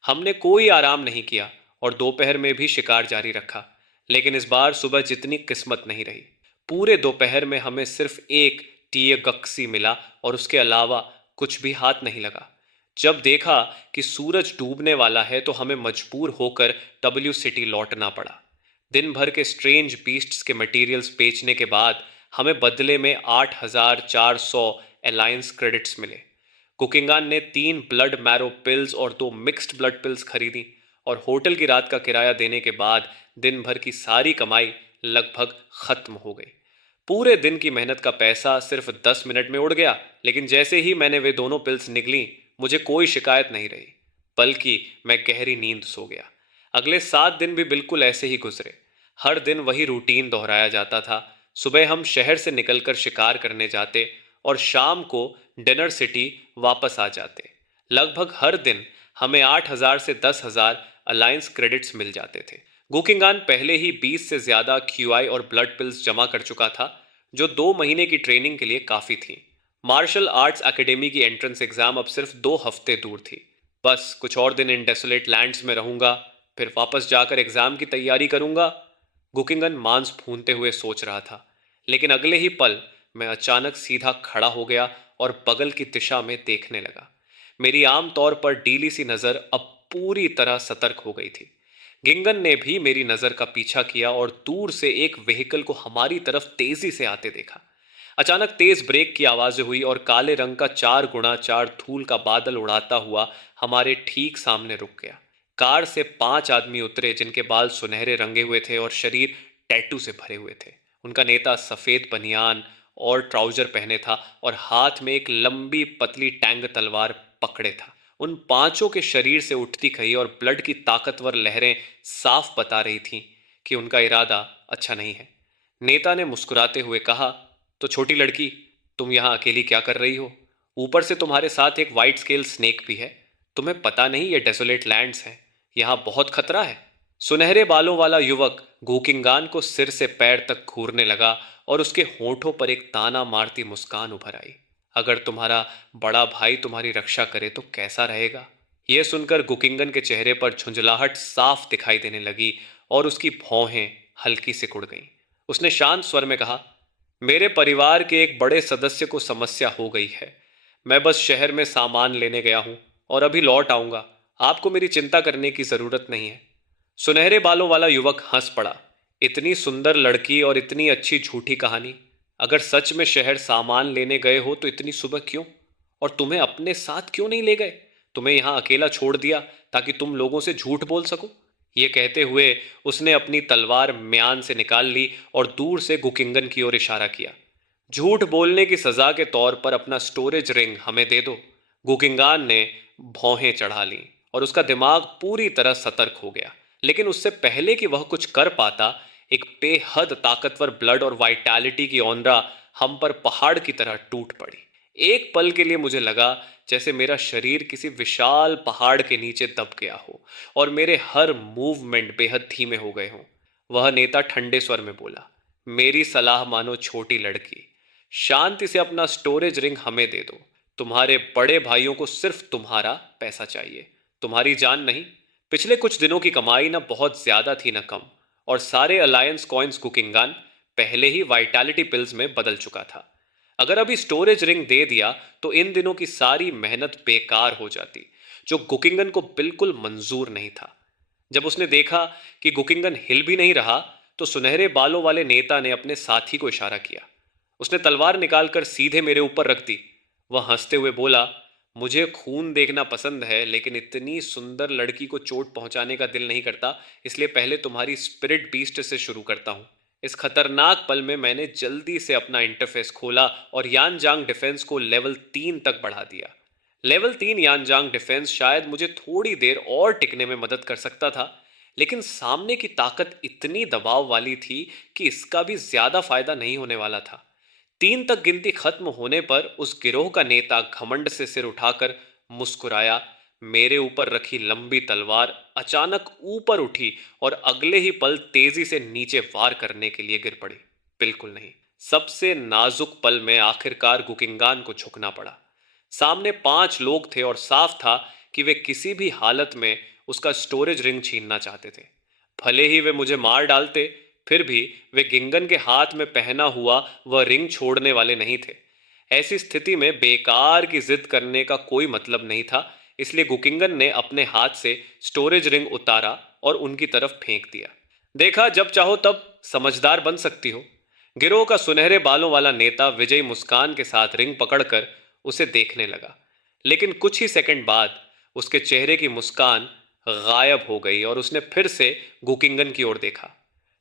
हमने कोई आराम नहीं किया और दोपहर में भी शिकार जारी रखा, लेकिन इस बार सुबह जितनी किस्मत नहीं रही। पूरे दोपहर में हमें सिर्फ एक टीएगक्सी मिला और उसके अलावा कुछ भी हाथ नहीं लगा। जब देखा कि सूरज डूबने वाला है तो हमें मजबूर होकर डब्ल्यू सिटी लौटना पड़ा। दिन भर के स्ट्रेंज बीस्ट्स के मटेरियल्स बेचने के बाद हमें बदले में 8400 अलायंस क्रेडिट्स मिले। कुकिंगान ने 3 ब्लड मैरो पिल्स और 2 मिक्स्ड ब्लड पिल्स खरीदी और होटल की रात का किराया देने के बाद दिन भर की सारी कमाई लगभग खत्म हो गई। पूरे दिन की मेहनत का पैसा सिर्फ 10 मिनट में उड़ गया, लेकिन जैसे ही मैंने वे दोनों पिल्स निगली, मुझे कोई शिकायत नहीं रही, बल्कि मैं गहरी नींद सो गया। अगले 7 दिन भी बिल्कुल ऐसे ही गुजरे। हर दिन वही रूटीन दोहराया जाता था। सुबह हम शहर से निकलकर शिकार करने जाते और शाम को डिनर सिटी वापस आ जाते। लगभग हर दिन हमें 8000 से 10,000 अलायंस क्रेडिट्स मिल जाते थे। गुकिंगान पहले ही 20 से ज्यादा क्यूआई और ब्लड पिल्स जमा कर चुका था, जो 2 महीने की ट्रेनिंग के लिए काफी थी। मार्शल आर्ट्स एकेडमी की एंट्रेंस एग्जाम अब सिर्फ 2 हफ्ते दूर थी। बस कुछ और दिन इन डेसोलेट लैंड्स में रहूंगा, फिर वापस जाकर एग्जाम की तैयारी करूंगा। गुकिंगन मांस भूनते हुए सोच रहा था, लेकिन अगले ही पल मैं अचानक सीधा खड़ा हो गया और बगल की दिशा में देखने लगा। मेरी आमतौर पर डीली सी नजर अब पूरी तरह सतर्क हो गई थी। गिंगन ने भी मेरी नजर का पीछा किया और दूर से एक व्हीकल को हमारी तरफ तेजी से आते देखा। अचानक तेज ब्रेक की आवाजें हुई और काले रंग का 4x4 धूल का बादल उड़ाता हुआ हमारे ठीक सामने रुक गया। कार से 5 आदमी उतरे, जिनके बाल सुनहरे रंगे हुए थे और शरीर टैटू से भरे हुए थे। उनका नेता सफेद बनियान और ट्राउजर पहने था और हाथ में एक लंबी पतली टैंग तलवार पकड़े था। उन पांचों के शरीर से उठती खई और ब्लड की ताकतवर लहरें साफ बता रही थीं कि उनका इरादा अच्छा नहीं है। नेता ने मुस्कुराते हुए कहा, तो छोटी लड़की, तुम यहां अकेली क्या कर रही हो? ऊपर से तुम्हारे साथ एक वाइट स्केल स्नेक भी है। तुम्हें पता नहीं ये डेसोलेट लैंड्स हैं, यहां बहुत खतरा है। सुनहरे बालों वाला युवक गूकिंगान को सिर से पैर तक घूरने लगा और उसके होठों पर एक ताना मारती मुस्कान उभर आई। अगर तुम्हारा बड़ा भाई तुम्हारी रक्षा करे तो कैसा रहेगा? यह सुनकर गुकिंगन के चेहरे पर झुंझलाहट साफ दिखाई देने लगी और उसकी भौहें हल्की सिकुड़ गईं। उसने शांत स्वर में कहा, मेरे परिवार के एक बड़े सदस्य को समस्या हो गई है। मैं बस शहर में सामान लेने गया हूं और अभी लौट आऊंगा। आपको मेरी चिंता करने की जरूरत नहीं है। सुनहरे बालों वाला युवक हंस पड़ा। इतनी सुंदर लड़की और इतनी अच्छी झूठी कहानी। अगर सच में शहर सामान लेने गए हो तो इतनी सुबह क्यों? और तुम्हें अपने साथ क्यों नहीं ले गए? तुम्हें यहां अकेला छोड़ दिया ताकि तुम लोगों से झूठ बोल सको। ये कहते हुए उसने अपनी तलवार म्यान से निकाल ली और दूर से गुकिंगन की ओर इशारा किया। झूठ बोलने की सजा के तौर पर अपना स्टोरेज रिंग हमें दे दो। गुकिंगान ने भौहें चढ़ा लीं और उसका दिमाग पूरी तरह सतर्क हो गया। लेकिन उससे पहले कि वह कुछ कर पाता, एक बेहद ताकतवर ब्लड और वाइटैलिटी की औंधा हम पर पहाड़ की तरह टूट पड़ी। एक पल के लिए मुझे लगा जैसे मेरा शरीर किसी विशाल पहाड़ के नीचे दब गया हो और मेरे हर मूवमेंट बेहद धीमे हो गए हों। वह नेता ठंडे स्वर में बोला, मेरी सलाह मानो छोटी लड़की। शांति से अपना स्टोरेज रिंग हमें दे दो। तुम्हारे बड़े भाइयों को सिर्फ तुम्हारा पैसा चाहिए, तुम्हारी जान नहीं। पिछले कुछ दिनों की कमाई ना बहुत ज्यादा थी ना कम, और सारे अलायंस कॉइन्स कुकिंगान पहले ही वाइटैलिटी पिल्स में बदल चुका था। अगर अभी स्टोरेज रिंग दे दिया तो इन दिनों की सारी मेहनत बेकार हो जाती, जो गुकिंगन को बिल्कुल मंजूर नहीं था। जब उसने देखा कि गुकिंगन हिल भी नहीं रहा तो सुनहरे बालों वाले नेता ने अपने साथी को इशारा किया। उसने तलवार निकालकर सीधे मेरे ऊपर रख दी। वह हंसते हुए बोला, मुझे खून देखना पसंद है लेकिन इतनी सुंदर लड़की को चोट पहुंचाने का दिल नहीं करता, इसलिए पहले तुम्हारी स्पिरिट बीस्ट से शुरू करता हूं। इस खतरनाक पल में मैंने जल्दी से अपना इंटरफेस खोला और यानजांग डिफेंस को लेवल 3 तक बढ़ा दिया। लेवल 3 यानजांग डिफेंस शायद मुझे थोड़ी देर और टिकने में मदद कर सकता था, लेकिन सामने की ताकत इतनी दबाव वाली थी कि इसका भी ज्यादा फायदा नहीं होने वाला था। 3 तक गिनती खत्म होने पर उस गिरोह का नेता घमंड से सिर उठाकर मुस्कुराया। मेरे ऊपर रखी लंबी तलवार अचानक ऊपर उठी और अगले ही पल तेजी से नीचे वार करने के लिए गिर पड़ी। बिल्कुल नहीं, सबसे नाजुक पल में आखिरकार गुकिंगान को झुकना पड़ा। सामने 5 लोग थे और साफ था कि वे किसी भी हालत में उसका स्टोरेज रिंग छीनना चाहते थे। भले ही वे मुझे मार डालते, फिर भी वे गिंगन के हाथ में पहना हुआ वह रिंग छोड़ने वाले नहीं थे। ऐसी स्थिति में बेकार की जिद करने का कोई मतलब नहीं था, इसलिए गुकिंगन ने अपने हाथ से स्टोरेज रिंग उतारा और उनकी तरफ फेंक दिया। देखा, जब चाहो तब समझदार बन सकती हो। गिरोह का सुनहरे बालों वाला नेता विजयी मुस्कान के साथ रिंग पकड़कर उसे देखने लगा, लेकिन कुछ ही सेकंड बाद उसके चेहरे की मुस्कान गायब हो गई और उसने फिर से गुकिंगन की ओर देखा।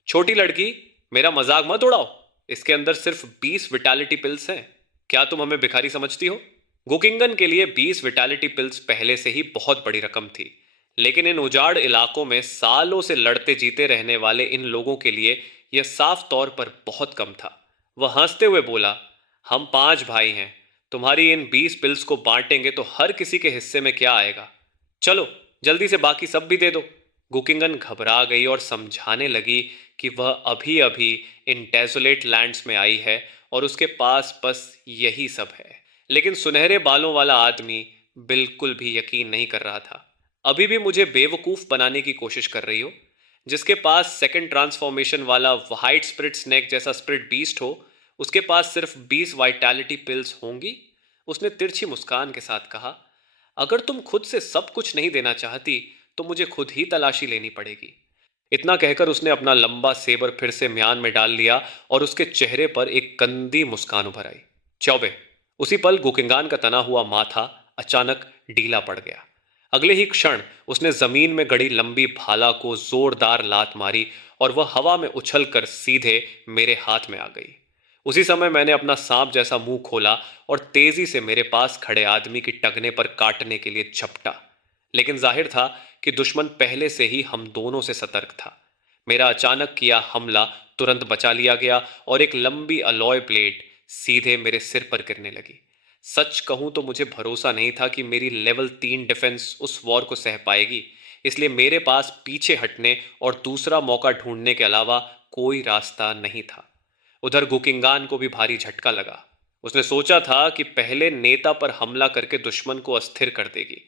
छोटी लड़की, मेरा मजाक मत उड़ाओ। इसके अंदर सिर्फ 20 विटालिटी पिल्स हैं। क्या तुम हमें भिखारी समझती हो? गुकिंगन के लिए 20 विटालिटी पिल्स पहले से ही बहुत बड़ी रकम थी, लेकिन इन उजाड़ इलाकों में सालों से लड़ते जीते रहने वाले इन लोगों के लिए यह साफ तौर पर बहुत कम था। वह हंसते हुए बोला, हम 5 भाई हैं। तुम्हारी इन 20 पिल्स को बांटेंगे तो हर किसी के हिस्से में क्या आएगा? चलो जल्दी से बाकी सब भी दे दो। गुकिंगन घबरा गई और समझाने लगी कि वह अभी अभी इन डेजोलेट लैंड्स में आई है और उसके पास बस यही सब है। लेकिन सुनहरे बालों वाला आदमी बिल्कुल भी यकीन नहीं कर रहा था। अभी भी मुझे बेवकूफ बनाने की कोशिश कर रही हो? जिसके पास सेकंड ट्रांसफॉर्मेशन वाला व्हाइट स्पिरिट स्नेक जैसा स्पिरिट बीस्ट हो, उसके पास सिर्फ 20 वाइटैलिटी पिल्स होंगी? उसने तिरछी मुस्कान के साथ कहा, अगर तुम खुद से सब कुछ नहीं देना चाहती तो मुझे खुद ही तलाशी लेनी पड़ेगी। इतना कहकर उसने अपना लंबा सेबर फिर से म्यान में डाल लिया और उसके चेहरे पर एक गंदी मुस्कान उभर आई। चौबे! उसी पल गुकिंगान का तना हुआ माथा अचानक ढीला पड़ गया। अगले ही क्षण उसने जमीन में गड़ी लंबी भाला को जोरदार लात मारी और वह हवा में उछलकर सीधे मेरे हाथ में आ गई। उसी समय मैंने अपना सांप जैसा मुंह खोला और तेजी से मेरे पास खड़े आदमी की टखने पर काटने के लिए झपटा। लेकिन जाहिर था कि दुश्मन पहले से ही हम दोनों से सतर्क था। मेरा अचानक किया हमला तुरंत बचा लिया गया और एक लंबी अलॉय ब्लेड सीधे मेरे सिर पर गिरने लगी। सच कहूं तो मुझे भरोसा नहीं था कि मेरी लेवल 3 डिफेंस उस वॉर को सह पाएगी, इसलिए मेरे पास पीछे हटने और दूसरा मौका ढूंढने के अलावा कोई रास्ता नहीं था। उधर गुकिंगान को भी भारी झटका लगा। उसने सोचा था कि पहले नेता पर हमला करके दुश्मन को अस्थिर कर देगी,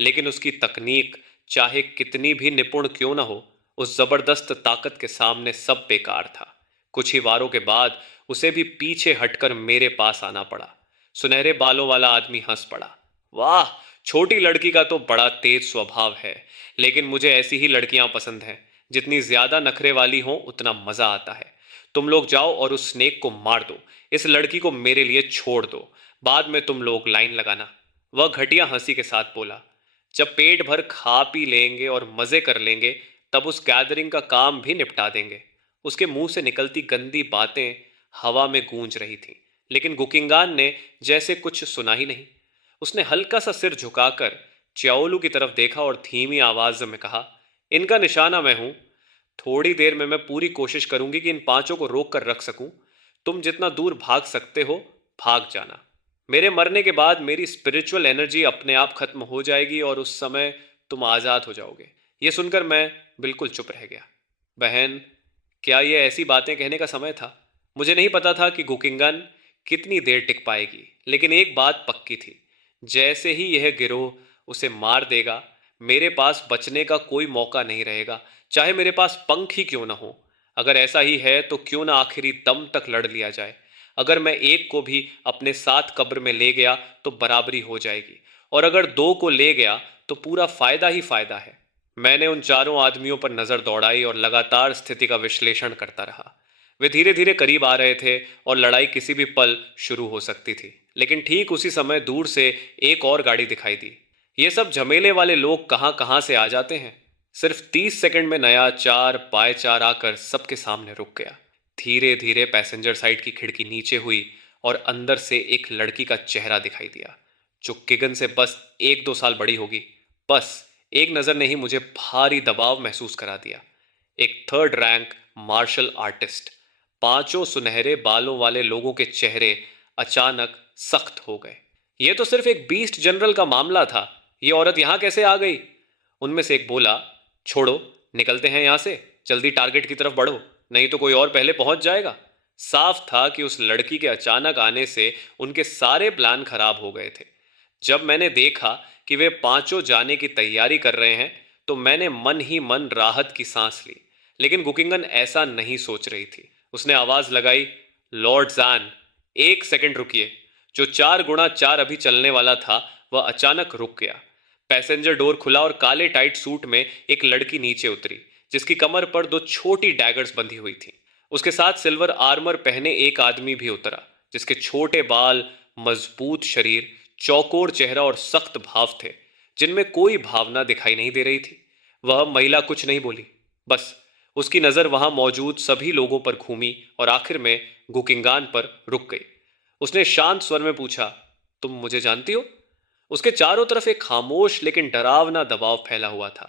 लेकिन उसकी तकनीक चाहे कितनी भी निपुण क्यों न हो, उस जबरदस्त ताकत के सामने सब बेकार था। कुछ ही वारों के बाद उसे भी पीछे हटकर मेरे पास आना पड़ा। सुनहरे बालों वाला आदमी हंस पड़ा। वाह, छोटी लड़की का तो बड़ा तेज स्वभाव है, लेकिन मुझे ऐसी ही लड़कियां पसंद हैं। जितनी ज्यादा नखरे वाली हों उतना मजा आता है। तुम लोग जाओ और उस स्नेक को मार दो। इस लड़की को मेरे लिए छोड़ दो, बाद में तुम लोग लाइन लगाना। वह घटिया हंसी के साथ बोला। जब पेट भर खा पी लेंगे और मजे कर लेंगे, तब उस गैदरिंग का काम भी निपटा देंगे। उसके मुंह से निकलती गंदी बातें हवा में गूंज रही थीं, लेकिन गुकिंगान ने जैसे कुछ सुना ही नहीं। उसने हल्का सा सिर झुकाकर च्याओलू की तरफ देखा और धीमी आवाज में कहा, इनका निशाना मैं हूं। थोड़ी देर में मैं पूरी कोशिश करूंगी कि इन पांचों को रोक कर रख सकूं। तुम जितना दूर भाग सकते हो भाग जाना। मेरे मरने के बाद मेरी स्पिरिचुअल एनर्जी अपने आप खत्म हो जाएगी और उस समय तुम आजाद हो जाओगे। यह सुनकर मैं बिल्कुल चुप रह गया। बहन, क्या यह ऐसी बातें कहने का समय था? मुझे नहीं पता था कि गुकिंगन कितनी देर टिक पाएगी, लेकिन एक बात पक्की थी, जैसे ही यह गिरोह उसे मार देगा, मेरे पास बचने का कोई मौका नहीं रहेगा, चाहे मेरे पास पंख ही क्यों ना हो। अगर ऐसा ही है तो क्यों ना आखिरी दम तक लड़ लिया जाए। अगर मैं एक को भी अपने साथ कब्र में ले गया तो बराबरी हो जाएगी, और अगर दो को ले गया तो पूरा फायदा ही फायदा है। मैंने उन चारों आदमियों पर नजर दौड़ाई और लगातार स्थिति का विश्लेषण करता रहा। वे धीरे धीरे करीब आ रहे थे और लड़ाई किसी भी पल शुरू हो सकती थी। लेकिन ठीक उसी समय दूर से एक और गाड़ी दिखाई दी। ये सब झमेले वाले लोग कहाँ कहाँ से आ जाते हैं। सिर्फ 30 सेकंड में नया चार बाय चार आकर सबके सामने रुक गया। धीरे धीरे पैसेंजर साइड की खिड़की नीचे हुई और अंदर से एक लड़की का चेहरा दिखाई दिया, जो किगन से बस 1-2 साल बड़ी होगी। बस एक नजर ने ही मुझे भारी दबाव महसूस करा दिया। एक थर्ड रैंक मार्शल आर्टिस्ट। पांचों सुनहरे बालों वाले लोगों के चेहरे अचानक सख्त हो गए। यह तो सिर्फ एक बीस्ट जनरल का मामला था, ये औरत यहां कैसे आ गई? उनमें से एक बोला, छोड़ो, निकलते हैं यहां से। जल्दी टारगेट की तरफ बढ़ो, नहीं तो कोई और पहले पहुंच जाएगा। साफ था कि उस लड़की के अचानक आने से उनके सारे प्लान खराब हो गए थे। जब मैंने देखा कि वे पांचों जाने की तैयारी कर रहे हैं, तो मैंने मन ही मन राहत की सांस ली। लेकिन गुकिंगन ऐसा नहीं सोच रही थी। उसने आवाज लगाई, लॉर्ड जैन, 1 सेकंड रुकिए। जो 4x4 अभी चलने वाला था वह अचानक रुक गया। पैसेंजर डोर खुला और काले टाइट सूट में एक लड़की नीचे उतरी, जिसकी कमर पर 2 छोटी डैगर्स बंधी हुई थी। उसके साथ सिल्वर आर्मर पहने एक आदमी भी उतरा, जिसके छोटे बाल, मजबूत शरीर, चौकोर चेहरा और सख्त भाव थे, जिनमें कोई भावना दिखाई नहीं दे रही थी। वह महिला कुछ नहीं बोली, बस उसकी नजर वहां मौजूद सभी लोगों पर घूमी और आखिर में गुकिंगान पर रुक गई। उसने शांत स्वर में पूछा, तुम मुझे जानती हो? उसके चारों तरफ एक खामोश लेकिन डरावना दबाव फैला हुआ था।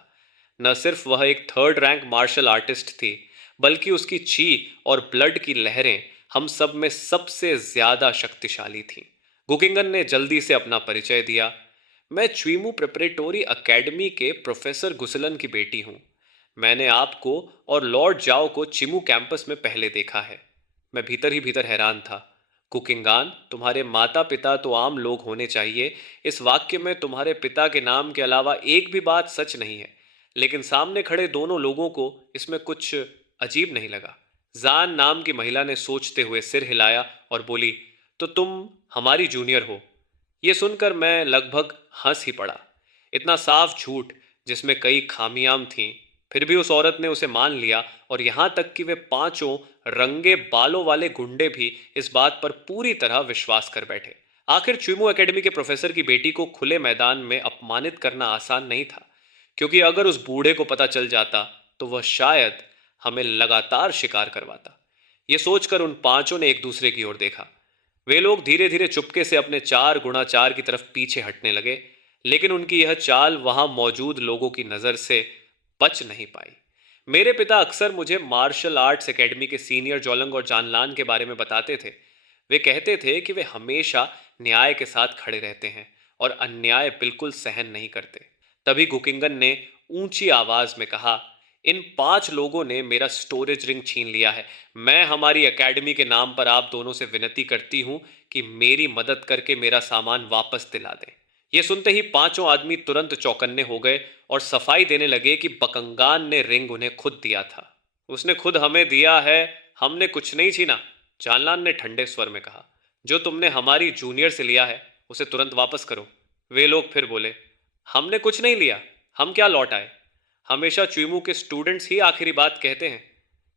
न सिर्फ वह एक थर्ड रैंक मार्शल आर्टिस्ट थी, बल्कि उसकी ची और ब्लड की लहरें हम सब में सबसे ज्यादा शक्तिशाली थीं। गुकिंगन ने जल्दी से अपना परिचय दिया। मैं च्वीमू प्रिपरेटोरी एकेडमी के प्रोफेसर गुसलन की बेटी हूँ। मैंने आपको और लॉर्ड जाओ को चिमू कैंपस में पहले देखा है। मैं भीतर ही भीतर हैरान था। कुकिंगान, तुम्हारे माता पिता तो आम लोग होने चाहिए। इस वाक्य में तुम्हारे पिता के नाम के अलावा एक भी बात सच नहीं है, लेकिन सामने खड़े दोनों लोगों को इसमें कुछ अजीब नहीं लगा। जान नाम की महिला ने सोचते हुए सिर हिलाया और बोली, तो तुम हमारी जूनियर हो। यह सुनकर मैं लगभग हंस ही पड़ा। इतना साफ झूठ जिसमें कई खामियां थीं, फिर भी उस औरत ने उसे मान लिया, और यहां तक कि वे पांचों रंगे बालों वाले गुंडे भी इस बात पर पूरी तरह विश्वास कर बैठे। आखिर च्वीमू एकेडमी के प्रोफेसर की बेटी को खुले मैदान में अपमानित करना आसान नहीं था, क्योंकि अगर उस बूढ़े को पता चल जाता तो वह शायद हमें लगातार शिकार करवाता। ये सोचकर उन पांचों ने एक दूसरे की ओर देखा। वे लोग धीरे धीरे चुपके से अपने 4x4 की तरफ पीछे हटने लगे, लेकिन उनकी यह चाल वहां मौजूद लोगों की नजर से बच नहीं पाई। मेरे पिता अक्सर मुझे मार्शल आर्ट्स एकेडमी के सीनियर जोलंग और जानलान के बारे में बताते थे। वे कहते थे कि वे हमेशा न्याय के साथ खड़े रहते हैं और अन्याय बिल्कुल सहन नहीं करते। तभी गुकिंगन ने ऊंची आवाज में कहा, इन 5 लोगों ने मेरा स्टोरेज रिंग छीन लिया है। मैं हमारी एकेडमी के नाम पर आप दोनों से विनती करती हूं कि मेरी मदद करके मेरा सामान वापस दिला दें। ये सुनते ही पांचों आदमी तुरंत चौकन्ने हो गए और सफाई देने लगे कि बकंगान ने रिंग उन्हें खुद दिया था। उसने खुद हमें दिया है, हमने कुछ नहीं छीना, जानलान ने ठंडे स्वर में कहा। जो तुमने हमारी जूनियर से लिया है उसे तुरंत वापस करो। वे लोग फिर बोले, हमने कुछ नहीं लिया, हम क्या लौट आए। हमेशा चुईमू के स्टूडेंट्स ही आखिरी बात कहते हैं।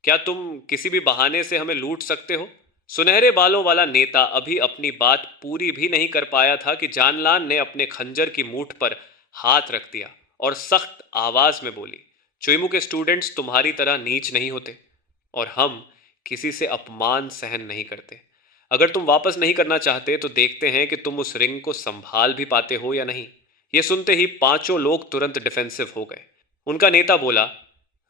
क्या तुम किसी भी बहाने से हमें लूट सकते हो? सुनहरे बालों वाला नेता अभी अपनी बात पूरी भी नहीं कर पाया था कि जानलान ने अपने खंजर की मूठ पर हाथ रख दिया और सख्त आवाज में बोली, चुईमू के स्टूडेंट्स तुम्हारी तरह नीच नहीं होते और हम किसी से अपमान सहन नहीं करते। अगर तुम वापस नहीं करना चाहते तो देखते हैं कि तुम उस रिंग को संभाल भी पाते हो या नहीं। ये सुनते ही पांचों लोग तुरंत डिफेंसिव हो गए। उनका नेता बोला,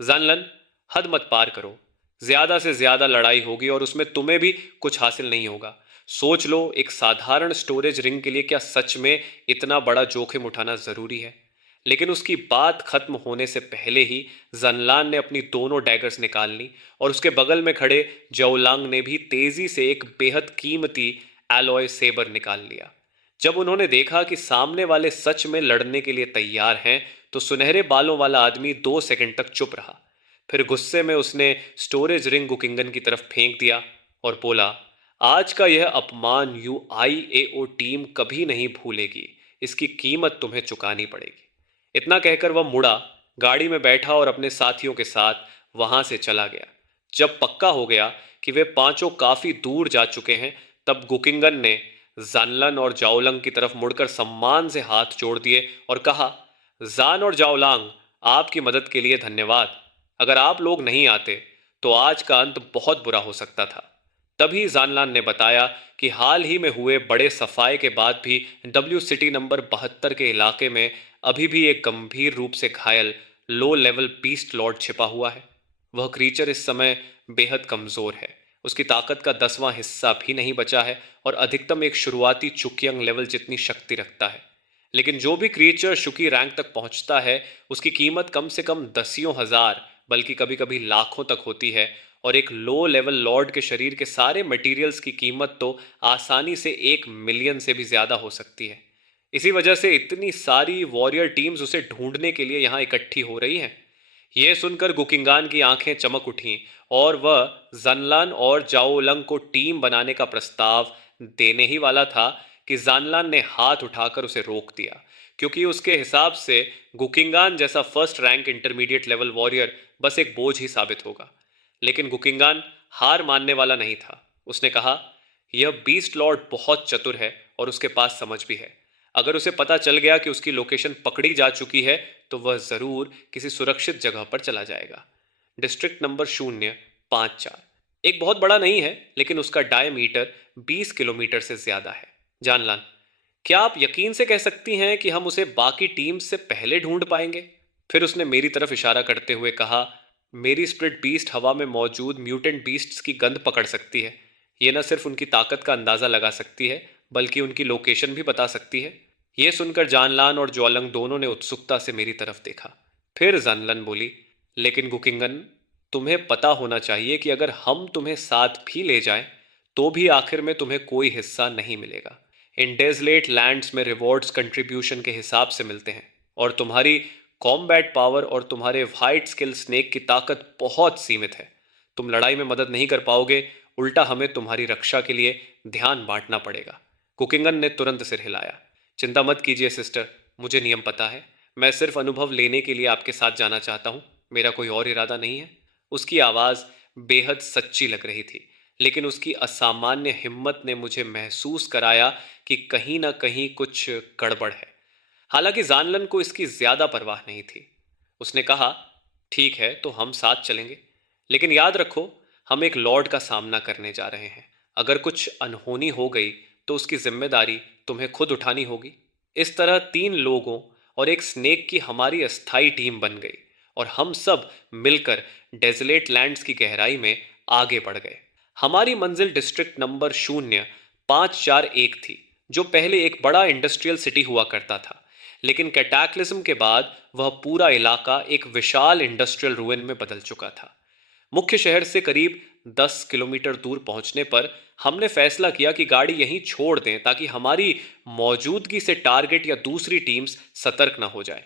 जानलन, हद मत पार करो। ज्यादा से ज्यादा लड़ाई होगी और उसमें तुम्हें भी कुछ हासिल नहीं होगा। सोच लो, एक साधारण स्टोरेज रिंग के लिए क्या सच में इतना बड़ा जोखिम उठाना जरूरी है? लेकिन उसकी बात खत्म होने से पहले ही जनलान ने अपनी दोनों डैगर्स निकाल ली और उसके बगल में खड़े जौलांग ने भी तेजी से एक बेहद कीमती एलॉय सेबर निकाल लिया। जब उन्होंने देखा कि सामने वाले सच में लड़ने के लिए तैयार हैं, तो सुनहरे बालों वाला आदमी 2 सेकंड तक चुप रहा। फिर गुस्से में उसने स्टोरेज रिंग गुकिंगन की तरफ फेंक दिया और बोला, आज का यह अपमान UIAO टीम कभी नहीं भूलेगी। इसकी कीमत तुम्हें चुकानी पड़ेगी। इतना कहकर वह मुड़ा, गाड़ी में बैठा और अपने साथियों के साथ वहां से चला गया। जब पक्का हो गया कि वे पांचों काफी दूर जा चुके हैं, तब गुकिंगन ने जानलन और जाओलंग की तरफ मुड़कर सम्मान से हाथ जोड़ दिए और कहा, जान और जाओलांग, आपकी मदद के लिए धन्यवाद। अगर आप लोग नहीं आते तो आज का अंत बहुत बुरा हो सकता था। तभी जानलान ने बताया कि हाल ही में हुए बड़े सफाई के बाद भी डब्ल्यू सिटी नंबर 72 के इलाके में अभी भी एक गंभीर रूप से घायल लो लेवल बीस्ट लॉर्ड छिपा हुआ है। वह क्रीचर इस समय बेहद कमजोर है। उसकी ताकत का 10वां हिस्सा भी नहीं बचा है और अधिकतम एक शुरुआती चुकियंग लेवल जितनी शक्ति रखता है। लेकिन जो भी क्रीचर शुकी रैंक तक पहुंचता है, उसकी कीमत कम से कम दसियों हजार बल्कि कभी कभी लाखों तक होती है। और एक लो लेवल लॉर्ड के शरीर के सारे मटेरियल्स की कीमत तो आसानी से 1 मिलियन से भी ज्यादा हो सकती है। इसी वजह से इतनी सारी वॉरियर टीम्स उसे ढूंढने के लिए यहां इकट्ठी हो रही हैं। यह सुनकर गुकिंगान की आंखें चमक उठीं और वह जानलान और जाओलंग को टीम बनाने का प्रस्ताव देने ही वाला था कि जानलान ने हाथ उठाकर उसे रोक दिया, क्योंकि उसके हिसाब से गुकिंगान जैसा first rank intermediate level warrior बस एक बोझ ही साबित होगा। लेकिन गुकिंगान हार मानने वाला नहीं था। उसने कहा, यह बीस्ट लॉर्ड बहुत चतुर है और उसके पास समझ भी है। अगर उसे पता चल गया कि उसकी लोकेशन पकड़ी जा चुकी है तो वह जरूर किसी सुरक्षित जगह पर चला जाएगा। डिस्ट्रिक्ट नंबर 054 एक बहुत बड़ा नहीं है, लेकिन उसका डायमीटर 20 किलोमीटर से ज्यादा है। जानलान, क्या आप यकीन से कह सकती हैं कि हम उसे बाकी टीम से पहले ढूंढ पाएंगे? फिर उसने मेरी तरफ इशारा करते हुए कहा, मेरी स्प्लिट बीस्ट हवा में मौजूद म्यूटेंट बीस्ट्स की गंध पकड़ सकती है। यह न सिर्फ उनकी ताकत का अंदाजा लगा सकती है, बल्कि उनकी लोकेशन भी बता सकती है। यह सुनकर जानलान और ज्वालंग दोनों ने उत्सुकता से मेरी तरफ देखा। फिर जानलन बोली, लेकिन गुकिंगन, तुम्हें पता होना चाहिए कि अगर हम तुम्हें साथ भी ले जाएं, तो भी आखिर में तुम्हें कोई हिस्सा नहीं मिलेगा। इन डेजलेट लैंड्स में रिवॉर्ड्स कंट्रीब्यूशन के हिसाब से मिलते हैं और तुम्हारी कॉम्बैट पावर और तुम्हारे वाइट स्किल स्नेक की ताकत बहुत सीमित है। तुम लड़ाई में मदद नहीं कर पाओगे, उल्टा हमें तुम्हारी रक्षा के लिए ध्यान बांटना पड़ेगा। कुकिंगन ने तुरंत सिर हिलाया। चिंता मत कीजिए सिस्टर, मुझे नियम पता है। मैं सिर्फ अनुभव लेने के लिए आपके साथ जाना चाहता हूँ, मेरा कोई और इरादा नहीं है। उसकी आवाज़ बेहद सच्ची लग रही थी, लेकिन उसकी असामान्य हिम्मत ने मुझे महसूस कराया कि कहीं ना कहीं कुछ गड़बड़ है। हालांकि जानलन को इसकी ज्यादा परवाह नहीं थी। उसने कहा, ठीक है तो हम साथ चलेंगे, लेकिन याद रखो हम एक लॉर्ड का सामना करने जा रहे हैं। अगर कुछ अनहोनी हो गई तो उसकी जिम्मेदारी तुम्हें खुद उठानी होगी। इस तरह 3 लोगों और एक स्नेक की हमारी अस्थाई टीम बन गई और हम सब मिलकर डेजलेट लैंड्स की गहराई में आगे बढ़ गए। हमारी मंजिल डिस्ट्रिक्ट नंबर 0541 थी, जो पहले एक बड़ा इंडस्ट्रियल सिटी हुआ करता था, लेकिन कैटाक्लिज्म के बाद वह पूरा इलाका एक विशाल इंडस्ट्रियल रुइन में बदल चुका था। मुख्य शहर से करीब 10 किलोमीटर दूर पहुंचने पर हमने फैसला किया कि गाड़ी यहीं छोड़ दें ताकि हमारी मौजूदगी से टारगेट या दूसरी टीम्स सतर्क न हो जाए।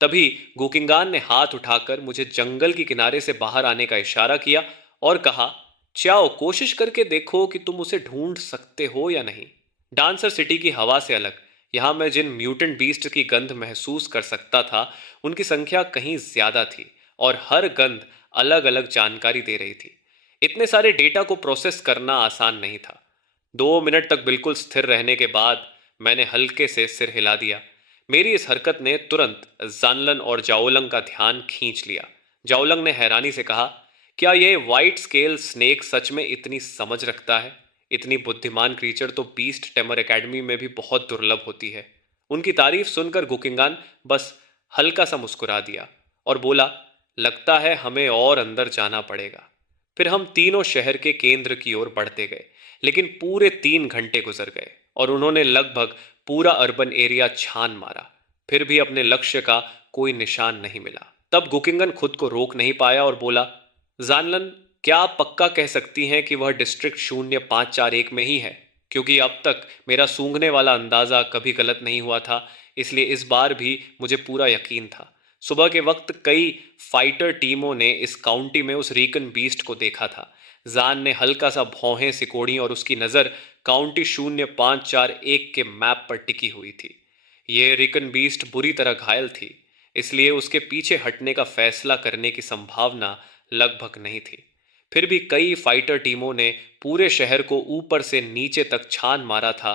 तभी गुकिंगान ने हाथ उठाकर मुझे जंगल के किनारे से बाहर आने का इशारा किया और कहा, चाओ कोशिश करके देखो कि तुम उसे ढूंढ सकते हो या नहीं। डांसर सिटी की हवा से अलग यहां मैं जिन म्यूटेंट बीस्ट की गंध महसूस कर सकता था उनकी संख्या कहीं ज्यादा थी और हर गंध अलग अलग जानकारी दे रही थी। इतने सारे डेटा को प्रोसेस करना आसान नहीं था। 2 मिनट तक बिल्कुल स्थिर रहने के बाद मैंने हल्के से सिर हिला दिया। मेरी इस हरकत ने तुरंत जानलन और जाओलंग का ध्यान खींच लिया। जाओलंग ने हैरानी से कहा, क्या ये वाइट स्केल स्नेक सच में इतनी समझ रखता है? इतनी बुद्धिमान क्रीचर तो बीस्ट टेमर एकेडमी में भी बहुत दुर्लभ होती है। उनकी तारीफ सुनकर गुकिंगान बस हल्का सा मुस्कुरा दिया और बोला, लगता है हमें और अंदर जाना पड़ेगा। फिर हम तीनों शहर के केंद्र की ओर बढ़ते गए, लेकिन पूरे 3 घंटे गुजर गए और उन्होंने लगभग पूरा अर्बन एरिया छान मारा। फिर भी अपने लक्ष्य का कोई निशान नहीं मिला। तब गुकिंगन खुद को रोक नहीं पाया और बोला, जानलन, क्या आप पक्का कह सकती हैं कि वह डिस्ट्रिक्ट 0541 में ही है? क्योंकि अब तक मेरा सूंघने वाला अंदाजा कभी गलत नहीं हुआ था, इसलिए इस बार भी मुझे पूरा यकीन था। सुबह के वक्त कई फाइटर टीमों ने इस काउंटी में उस रीकन बीस्ट को देखा था। जान ने हल्का सा भौहें सिकोड़ी और उसकी नज़र काउंटी 0541 के मैप पर टिकी हुई थी। यह रिकन बीस्ट बुरी तरह घायल थी, इसलिए उसके पीछे हटने का फैसला करने की संभावना लगभग नहीं थी। फिर भी कई फाइटर टीमों ने पूरे शहर को ऊपर से नीचे तक छान मारा था,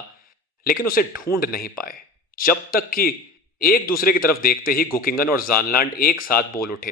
लेकिन उसे ढूंढ नहीं पाए। जब तक कि एक दूसरे की तरफ देखते ही गुकिंगन और जानलैंड एक साथ बोल उठे,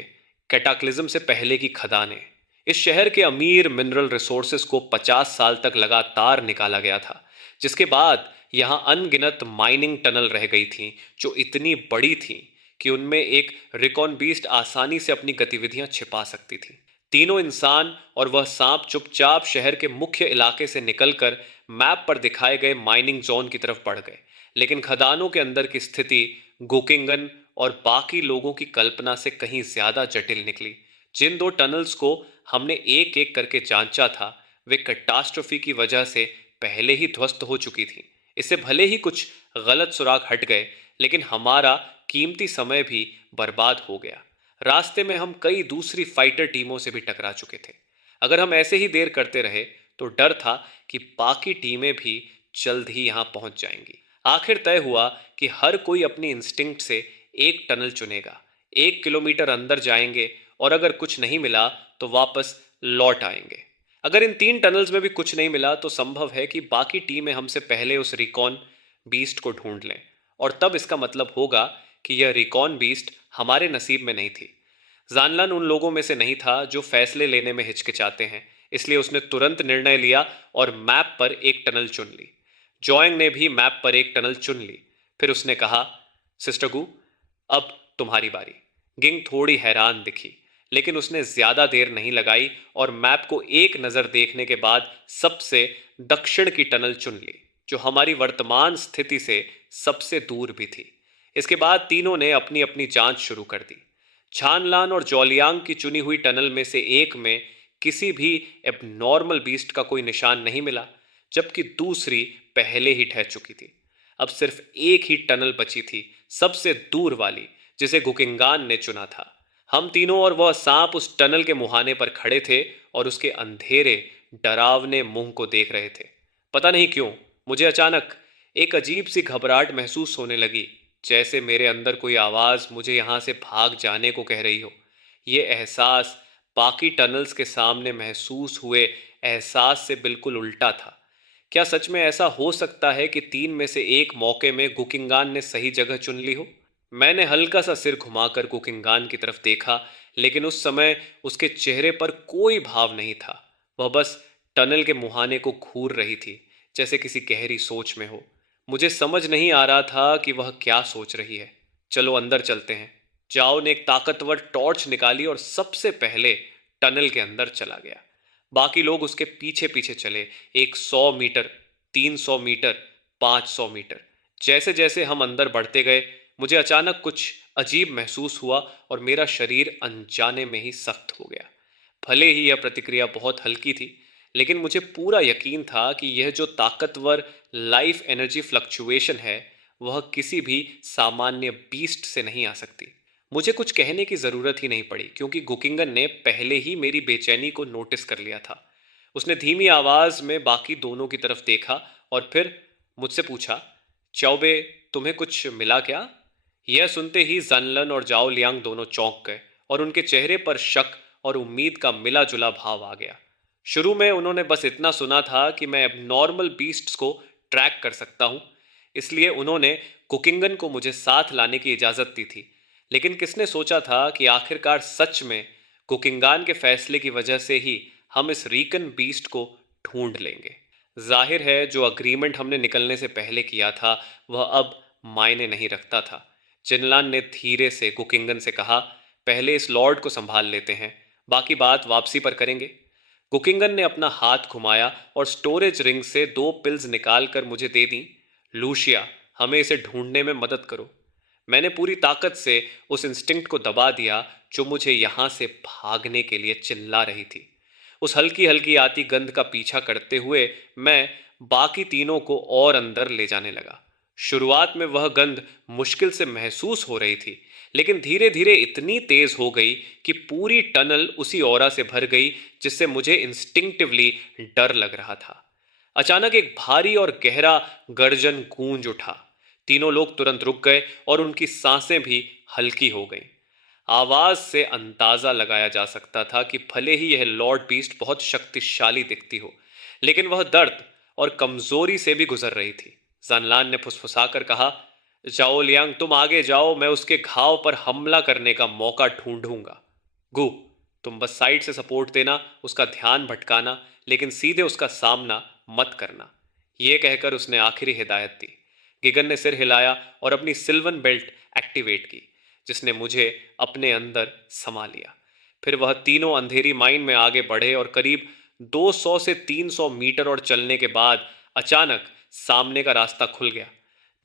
कैटाक्लिज्म से पहले की खदानें। इस शहर के अमीर मिनरल रिसोर्सेस को 50 साल तक लगातार निकाला गया था, जिसके बाद यहां अनगिनत माइनिंग टनल रह गई थीं, जो इतनी बड़ी थीं कि उनमें एक रिकॉन बीस्ट आसानी से अपनी गतिविधियां छिपा सकती थी। तीनों इंसान और वह सांप चुपचाप शहर के मुख्य इलाके से निकलकर मैप पर दिखाए गए माइनिंग जोन की तरफ बढ़ गए, लेकिन खदानों के अंदर की स्थिति गुकिंगन और बाकी लोगों की कल्पना से कहीं ज्यादा जटिल निकली। जिन 2 टनल्स को हमने एक एक करके जांचा था, वे कैटास्ट्रोफी की वजह से पहले ही ध्वस्त हो चुकी थी। इससे भले ही कुछ गलत सुराग हट गए, लेकिन हमारा कीमती समय भी बर्बाद हो गया। रास्ते में हम कई दूसरी फाइटर टीमों से भी टकरा चुके थे। अगर हम ऐसे ही देर करते रहे तो डर था कि बाकी टीमें भी जल्द ही यहां पहुंच जाएंगी। आखिर तय हुआ कि हर कोई अपनी इंस्टिंक्ट से एक टनल चुनेगा। 1 किलोमीटर अंदर जाएंगे और अगर कुछ नहीं मिला तो वापस लौट आएंगे। अगर इन 3 टनल्स में भी कुछ नहीं मिला तो संभव है कि बाकी टीमें हमसे पहले उस रिकॉन बीस्ट को ढूंढ लें, और तब इसका मतलब होगा कि यह रिकॉन बीस्ट हमारे नसीब में नहीं थी। जानलन उन लोगों में से नहीं था जो फैसले लेने में हिचकिचाते हैं, इसलिए उसने तुरंत निर्णय लिया और मैप पर एक टनल चुन ली। जॉइंग ने भी मैप पर एक टनल चुन ली। फिर उसने कहा, सिस्टर गू, अब तुम्हारी बारी। गिंग थोड़ी हैरान दिखी, लेकिन उसने ज्यादा देर नहीं लगाई और मैप को एक नजर देखने के बाद सबसे दक्षिण की टनल चुन ली, जो हमारी वर्तमान स्थिति से सबसे दूर भी थी। इसके बाद तीनों ने अपनी अपनी जांच शुरू कर दी। छानलान और जौलियांग की चुनी हुई टनल में से एक में किसी भी एबनॉर्मल बीस्ट का कोई निशान नहीं मिला, जबकि दूसरी पहले ही ढह चुकी थी। अब सिर्फ एक ही टनल बची थी, सबसे दूर वाली, जिसे गुकिंगान ने चुना था। हम तीनों और वह सांप उस टनल के मुहाने पर खड़े थे और उसके अंधेरे डरावने मुंह को देख रहे थे। पता नहीं क्यों मुझे अचानक एक अजीब सी घबराहट महसूस होने लगी, जैसे मेरे अंदर कोई आवाज मुझे यहां से भाग जाने को कह रही हो। यह एहसास बाकी टनल्स के सामने महसूस हुए एहसास से बिल्कुल उल्टा था। क्या सच में ऐसा हो सकता है कि 3 में से 1 मौके में गुकिंगान ने सही जगह चुन ली हो? मैंने हल्का सा सिर घुमाकर गुकिंगान की तरफ देखा, लेकिन उस समय उसके चेहरे पर कोई भाव नहीं था। वह बस टनल के मुहाने को घूर रही थी, जैसे किसी गहरी सोच में हो। मुझे समझ नहीं आ रहा था कि वह क्या सोच रही है। चलो अंदर चलते हैं। जाओ ने एक ताकतवर टॉर्च निकाली और सबसे पहले टनल के अंदर चला गया। बाकी लोग उसके पीछे पीछे चले। 100 मीटर, 300 मीटर, 500 मीटर। जैसे जैसे हम अंदर बढ़ते गए, मुझे अचानक कुछ अजीब महसूस हुआ और मेरा शरीर अनजाने में ही सख्त हो गया। भले ही यह प्रतिक्रिया बहुत हल्की थी, लेकिन मुझे पूरा यकीन था कि यह जो ताकतवर लाइफ एनर्जी फ्लक्चुएशन है, वह किसी भी सामान्य बीस्ट से नहीं आ सकती। मुझे कुछ कहने की जरूरत ही नहीं पड़ी, क्योंकि गुकिंगन ने पहले ही मेरी बेचैनी को नोटिस कर लिया था। उसने धीमी आवाज में बाकी दोनों की तरफ देखा और फिर मुझसे पूछा, चौबे, तुम्हें कुछ मिला क्या? यह सुनते ही जनलन और जाओ लियांग दोनों चौंक गए और उनके चेहरे पर शक और उम्मीद का मिला जुला भाव आ गया। शुरू में उन्होंने बस इतना सुना था कि मैं अब नॉर्मल बीस्ट्स को ट्रैक कर सकता हूं, इसलिए उन्होंने कुकिंगन को मुझे साथ लाने की इजाज़त दी थी। लेकिन किसने सोचा था कि आखिरकार सच में कुकिंगान के फैसले की वजह से ही हम इस रीकन बीस्ट को ढूंढ लेंगे। जाहिर है जो अग्रीमेंट हमने निकलने से पहले किया था वह अब मायने नहीं रखता था। चिनलान ने धीरे से कुकिंगन से कहा, पहले इस लॉर्ड को संभाल लेते हैं, बाकी बात वापसी पर करेंगे। कुकिंगन ने अपना हाथ घुमाया और स्टोरेज रिंग से 2 पिल्स निकालकर मुझे दे दी। लूशिया, हमें इसे ढूंढने में मदद करो। मैंने पूरी ताकत से उस इंस्टिंक्ट को दबा दिया जो मुझे यहां से भागने के लिए चिल्ला रही थी। उस हल्की हल्की आती गंध का पीछा करते हुए मैं बाकी तीनों को और अंदर ले जाने लगा। शुरुआत में वह गंध मुश्किल से महसूस हो रही थी, लेकिन धीरे धीरे इतनी तेज हो गई कि पूरी टनल उसी ऑरा से भर गई जिससे मुझे इंस्टिंक्टिवली डर लग रहा था। अचानक एक भारी और गहरा गर्जन गूंज उठा। तीनों लोग तुरंत रुक गए और उनकी सांसें भी हल्की हो गईं। आवाज से अंदाजा लगाया जा सकता था कि भले ही यह लॉर्ड बीस्ट बहुत शक्तिशाली दिखती हो, लेकिन वह दर्द और कमजोरी से भी गुजर रही थी। जानलान ने फुसफुसाकर कहा, जाओ लियांग, तुम आगे जाओ, मैं उसके घाव पर हमला करने का मौका ढूंढूंगा। गु, तुम बस साइड से सपोर्ट देना, उसका ध्यान भटकाना, लेकिन सीधे उसका सामना मत करना। यह कहकर उसने आखिरी हिदायत दी। गिगन ने सिर हिलाया और अपनी सिल्वन बेल्ट एक्टिवेट की, जिसने मुझे अपने अंदर समा लिया। फिर वह तीनों अंधेरी माइन में आगे बढ़े और करीब 200 से 300 मीटर और चलने के बाद अचानक सामने का रास्ता खुल गया।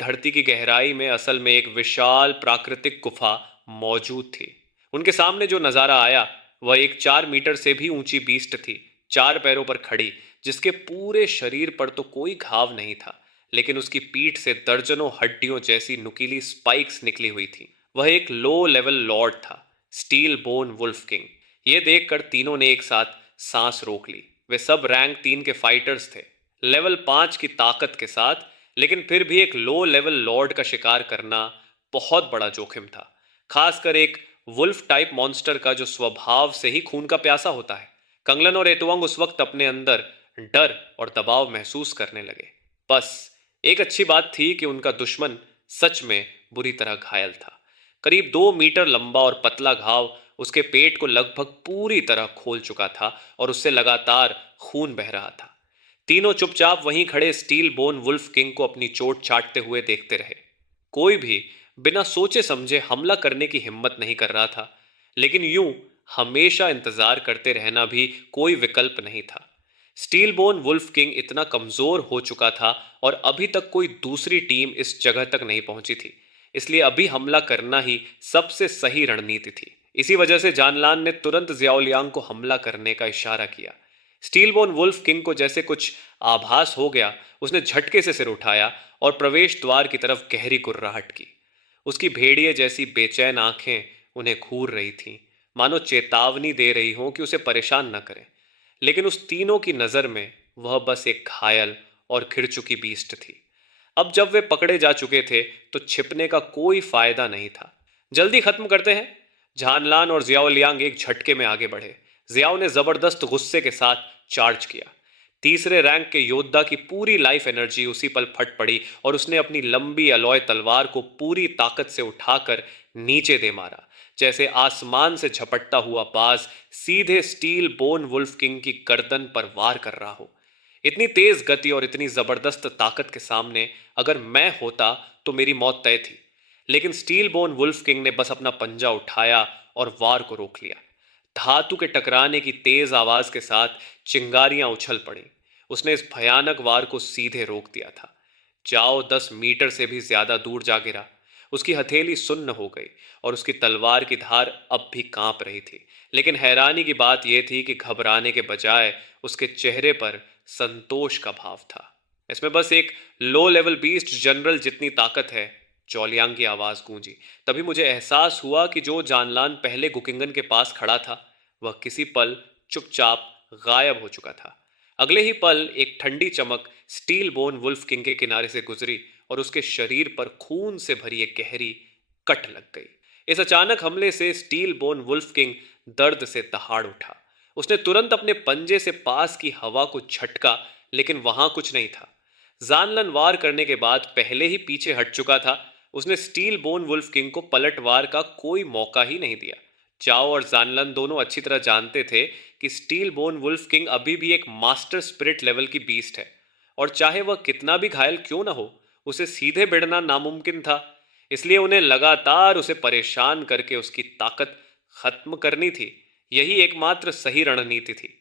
धरती की गहराई में असल में एक विशाल प्राकृतिक गुफा मौजूद थी। उनके सामने जो नजारा आया वह एक 4 मीटर से भी ऊंची बीस्ट थी, 4 पैरों पर खड़ी, जिसके पूरे शरीर पर तो कोई घाव नहीं था, लेकिन उसकी पीठ से दर्जनों हड्डियों जैसी नुकीली स्पाइक्स निकली हुई थी। वह एक लो लेवल लॉर्ड था, स्टील बोन वुल्फ किंग। ये देखकर तीनों ने एक साथ सांस रोक ली। वे सब रैंक 3 के फाइटर्स थे, लेवल 5 की ताकत के साथ, लेकिन फिर भी एक लो लेवल लॉर्ड का शिकार करना बहुत बड़ा जोखिम था, खासकर एक वुल्फ टाइप मॉन्स्टर का जो स्वभाव से ही खून का प्यासा होता है। कंगलन और एतुआंग उस वक्त अपने अंदर डर और दबाव महसूस करने लगे। बस एक अच्छी बात थी कि उनका दुश्मन सच में बुरी तरह घायल था। करीब 2 मीटर लंबा और पतला घाव उसके पेट को लगभग पूरी तरह खोल चुका था और उससे लगातार खून बह रहा था। तीनों चुपचाप वहीं खड़े स्टील बोन वुल्फ किंग को अपनी चोट चाटते हुए देखते रहे। कोई भी बिना सोचे समझे हमला करने की हिम्मत नहीं कर रहा था, लेकिन यूं हमेशा इंतजार करते रहना भी कोई विकल्प नहीं था। स्टील बोन वुल्फ किंग इतना कमजोर हो चुका था और अभी तक कोई दूसरी टीम इस जगह तक नहीं पहुंची थी, इसलिए अभी हमला करना ही सबसे सही रणनीति थी। इसी वजह से जानलान ने तुरंत जियाओलियांग को हमला करने का इशारा किया। स्टीलबोन वुल्फ किंग को जैसे कुछ आभास हो गया, उसने झटके से सिर उठाया और प्रवेश द्वार की तरफ गहरी गुर्राहट की। उसकी भेड़िए जैसी बेचैन आंखें उन्हें घूर रही थीं, मानो चेतावनी दे रही हों कि उसे परेशान न करें। लेकिन उस तीनों की नज़र में वह बस एक घायल और घिर चुकी बीस्ट थी। अब जब वे पकड़े जा चुके थे तो छिपने का कोई फायदा नहीं था। जल्दी खत्म करते हैं। झानलान और जियाओ लियांग एक झटके में आगे बढ़े। जियाओ ने जबरदस्त गुस्से के साथ चार्ज किया। तीसरे रैंक के योद्धा की पूरी लाइफ एनर्जी उसी पल फट पड़ी और उसने अपनी लंबी अलॉय तलवार को पूरी ताकत से उठाकर नीचे दे मारा, जैसे आसमान से झपटता हुआ बाज सीधे स्टील बोन वुल्फ किंग की गर्दन पर वार कर रहा हो। इतनी तेज गति और इतनी जबरदस्त ताकत के सामने अगर मैं होता तो मेरी मौत तय थी। लेकिन स्टील बोन वुल्फ किंग ने बस अपना पंजा उठाया और वार को रोक लिया। धातु के टकराने की तेज आवाज के साथ चिंगारियां उछल पड़ी। उसने इस भयानक वार को सीधे रोक दिया था। जाओ 10 मीटर से भी ज्यादा दूर जा गिरा। उसकी हथेली सुन्न हो गई और उसकी तलवार की धार अब भी कांप रही थी। लेकिन हैरानी की बात यह थी कि घबराने के बजाय उसके चेहरे पर संतोष का भाव था। इसमें बस एक लो लेवल बीस्ट जनरल जितनी ताकत है। जौलियांग की आवाज गूंजी। तभी मुझे एहसास हुआ कि जो जानलान पहले गुकिंगन के पास खड़ा था वह किसी पल चुपचाप गायब हो चुका था। अगले ही पल एक ठंडी चमक स्टील बोन वुल्फ किंग के किनारे से गुजरी और उसके शरीर पर खून से भरी एक गहरी कट लग गई। इस अचानक हमले से स्टील बोन वुल्फ किंग दर्द से दहाड़ उठा। उसने तुरंत अपने पंजे से पास की हवा को झटका, लेकिन वहां कुछ नहीं था। जानलन वार करने के बाद पहले ही पीछे हट चुका था। उसने स्टील बोन वुल्फ किंग को पलटवार का कोई मौका ही नहीं दिया। चाओ और जानलन दोनों अच्छी तरह जानते थे कि स्टील बोन वुल्फ किंग अभी भी एक मास्टर स्पिरिट लेवल की बीस्ट है, और चाहे वह कितना भी घायल क्यों ना हो, उसे सीधे भिड़ना नामुमकिन था। इसलिए उन्हें लगातार उसे परेशान करके उसकी ताकत खत्म करनी थी। यही एकमात्र सही रणनीति थी।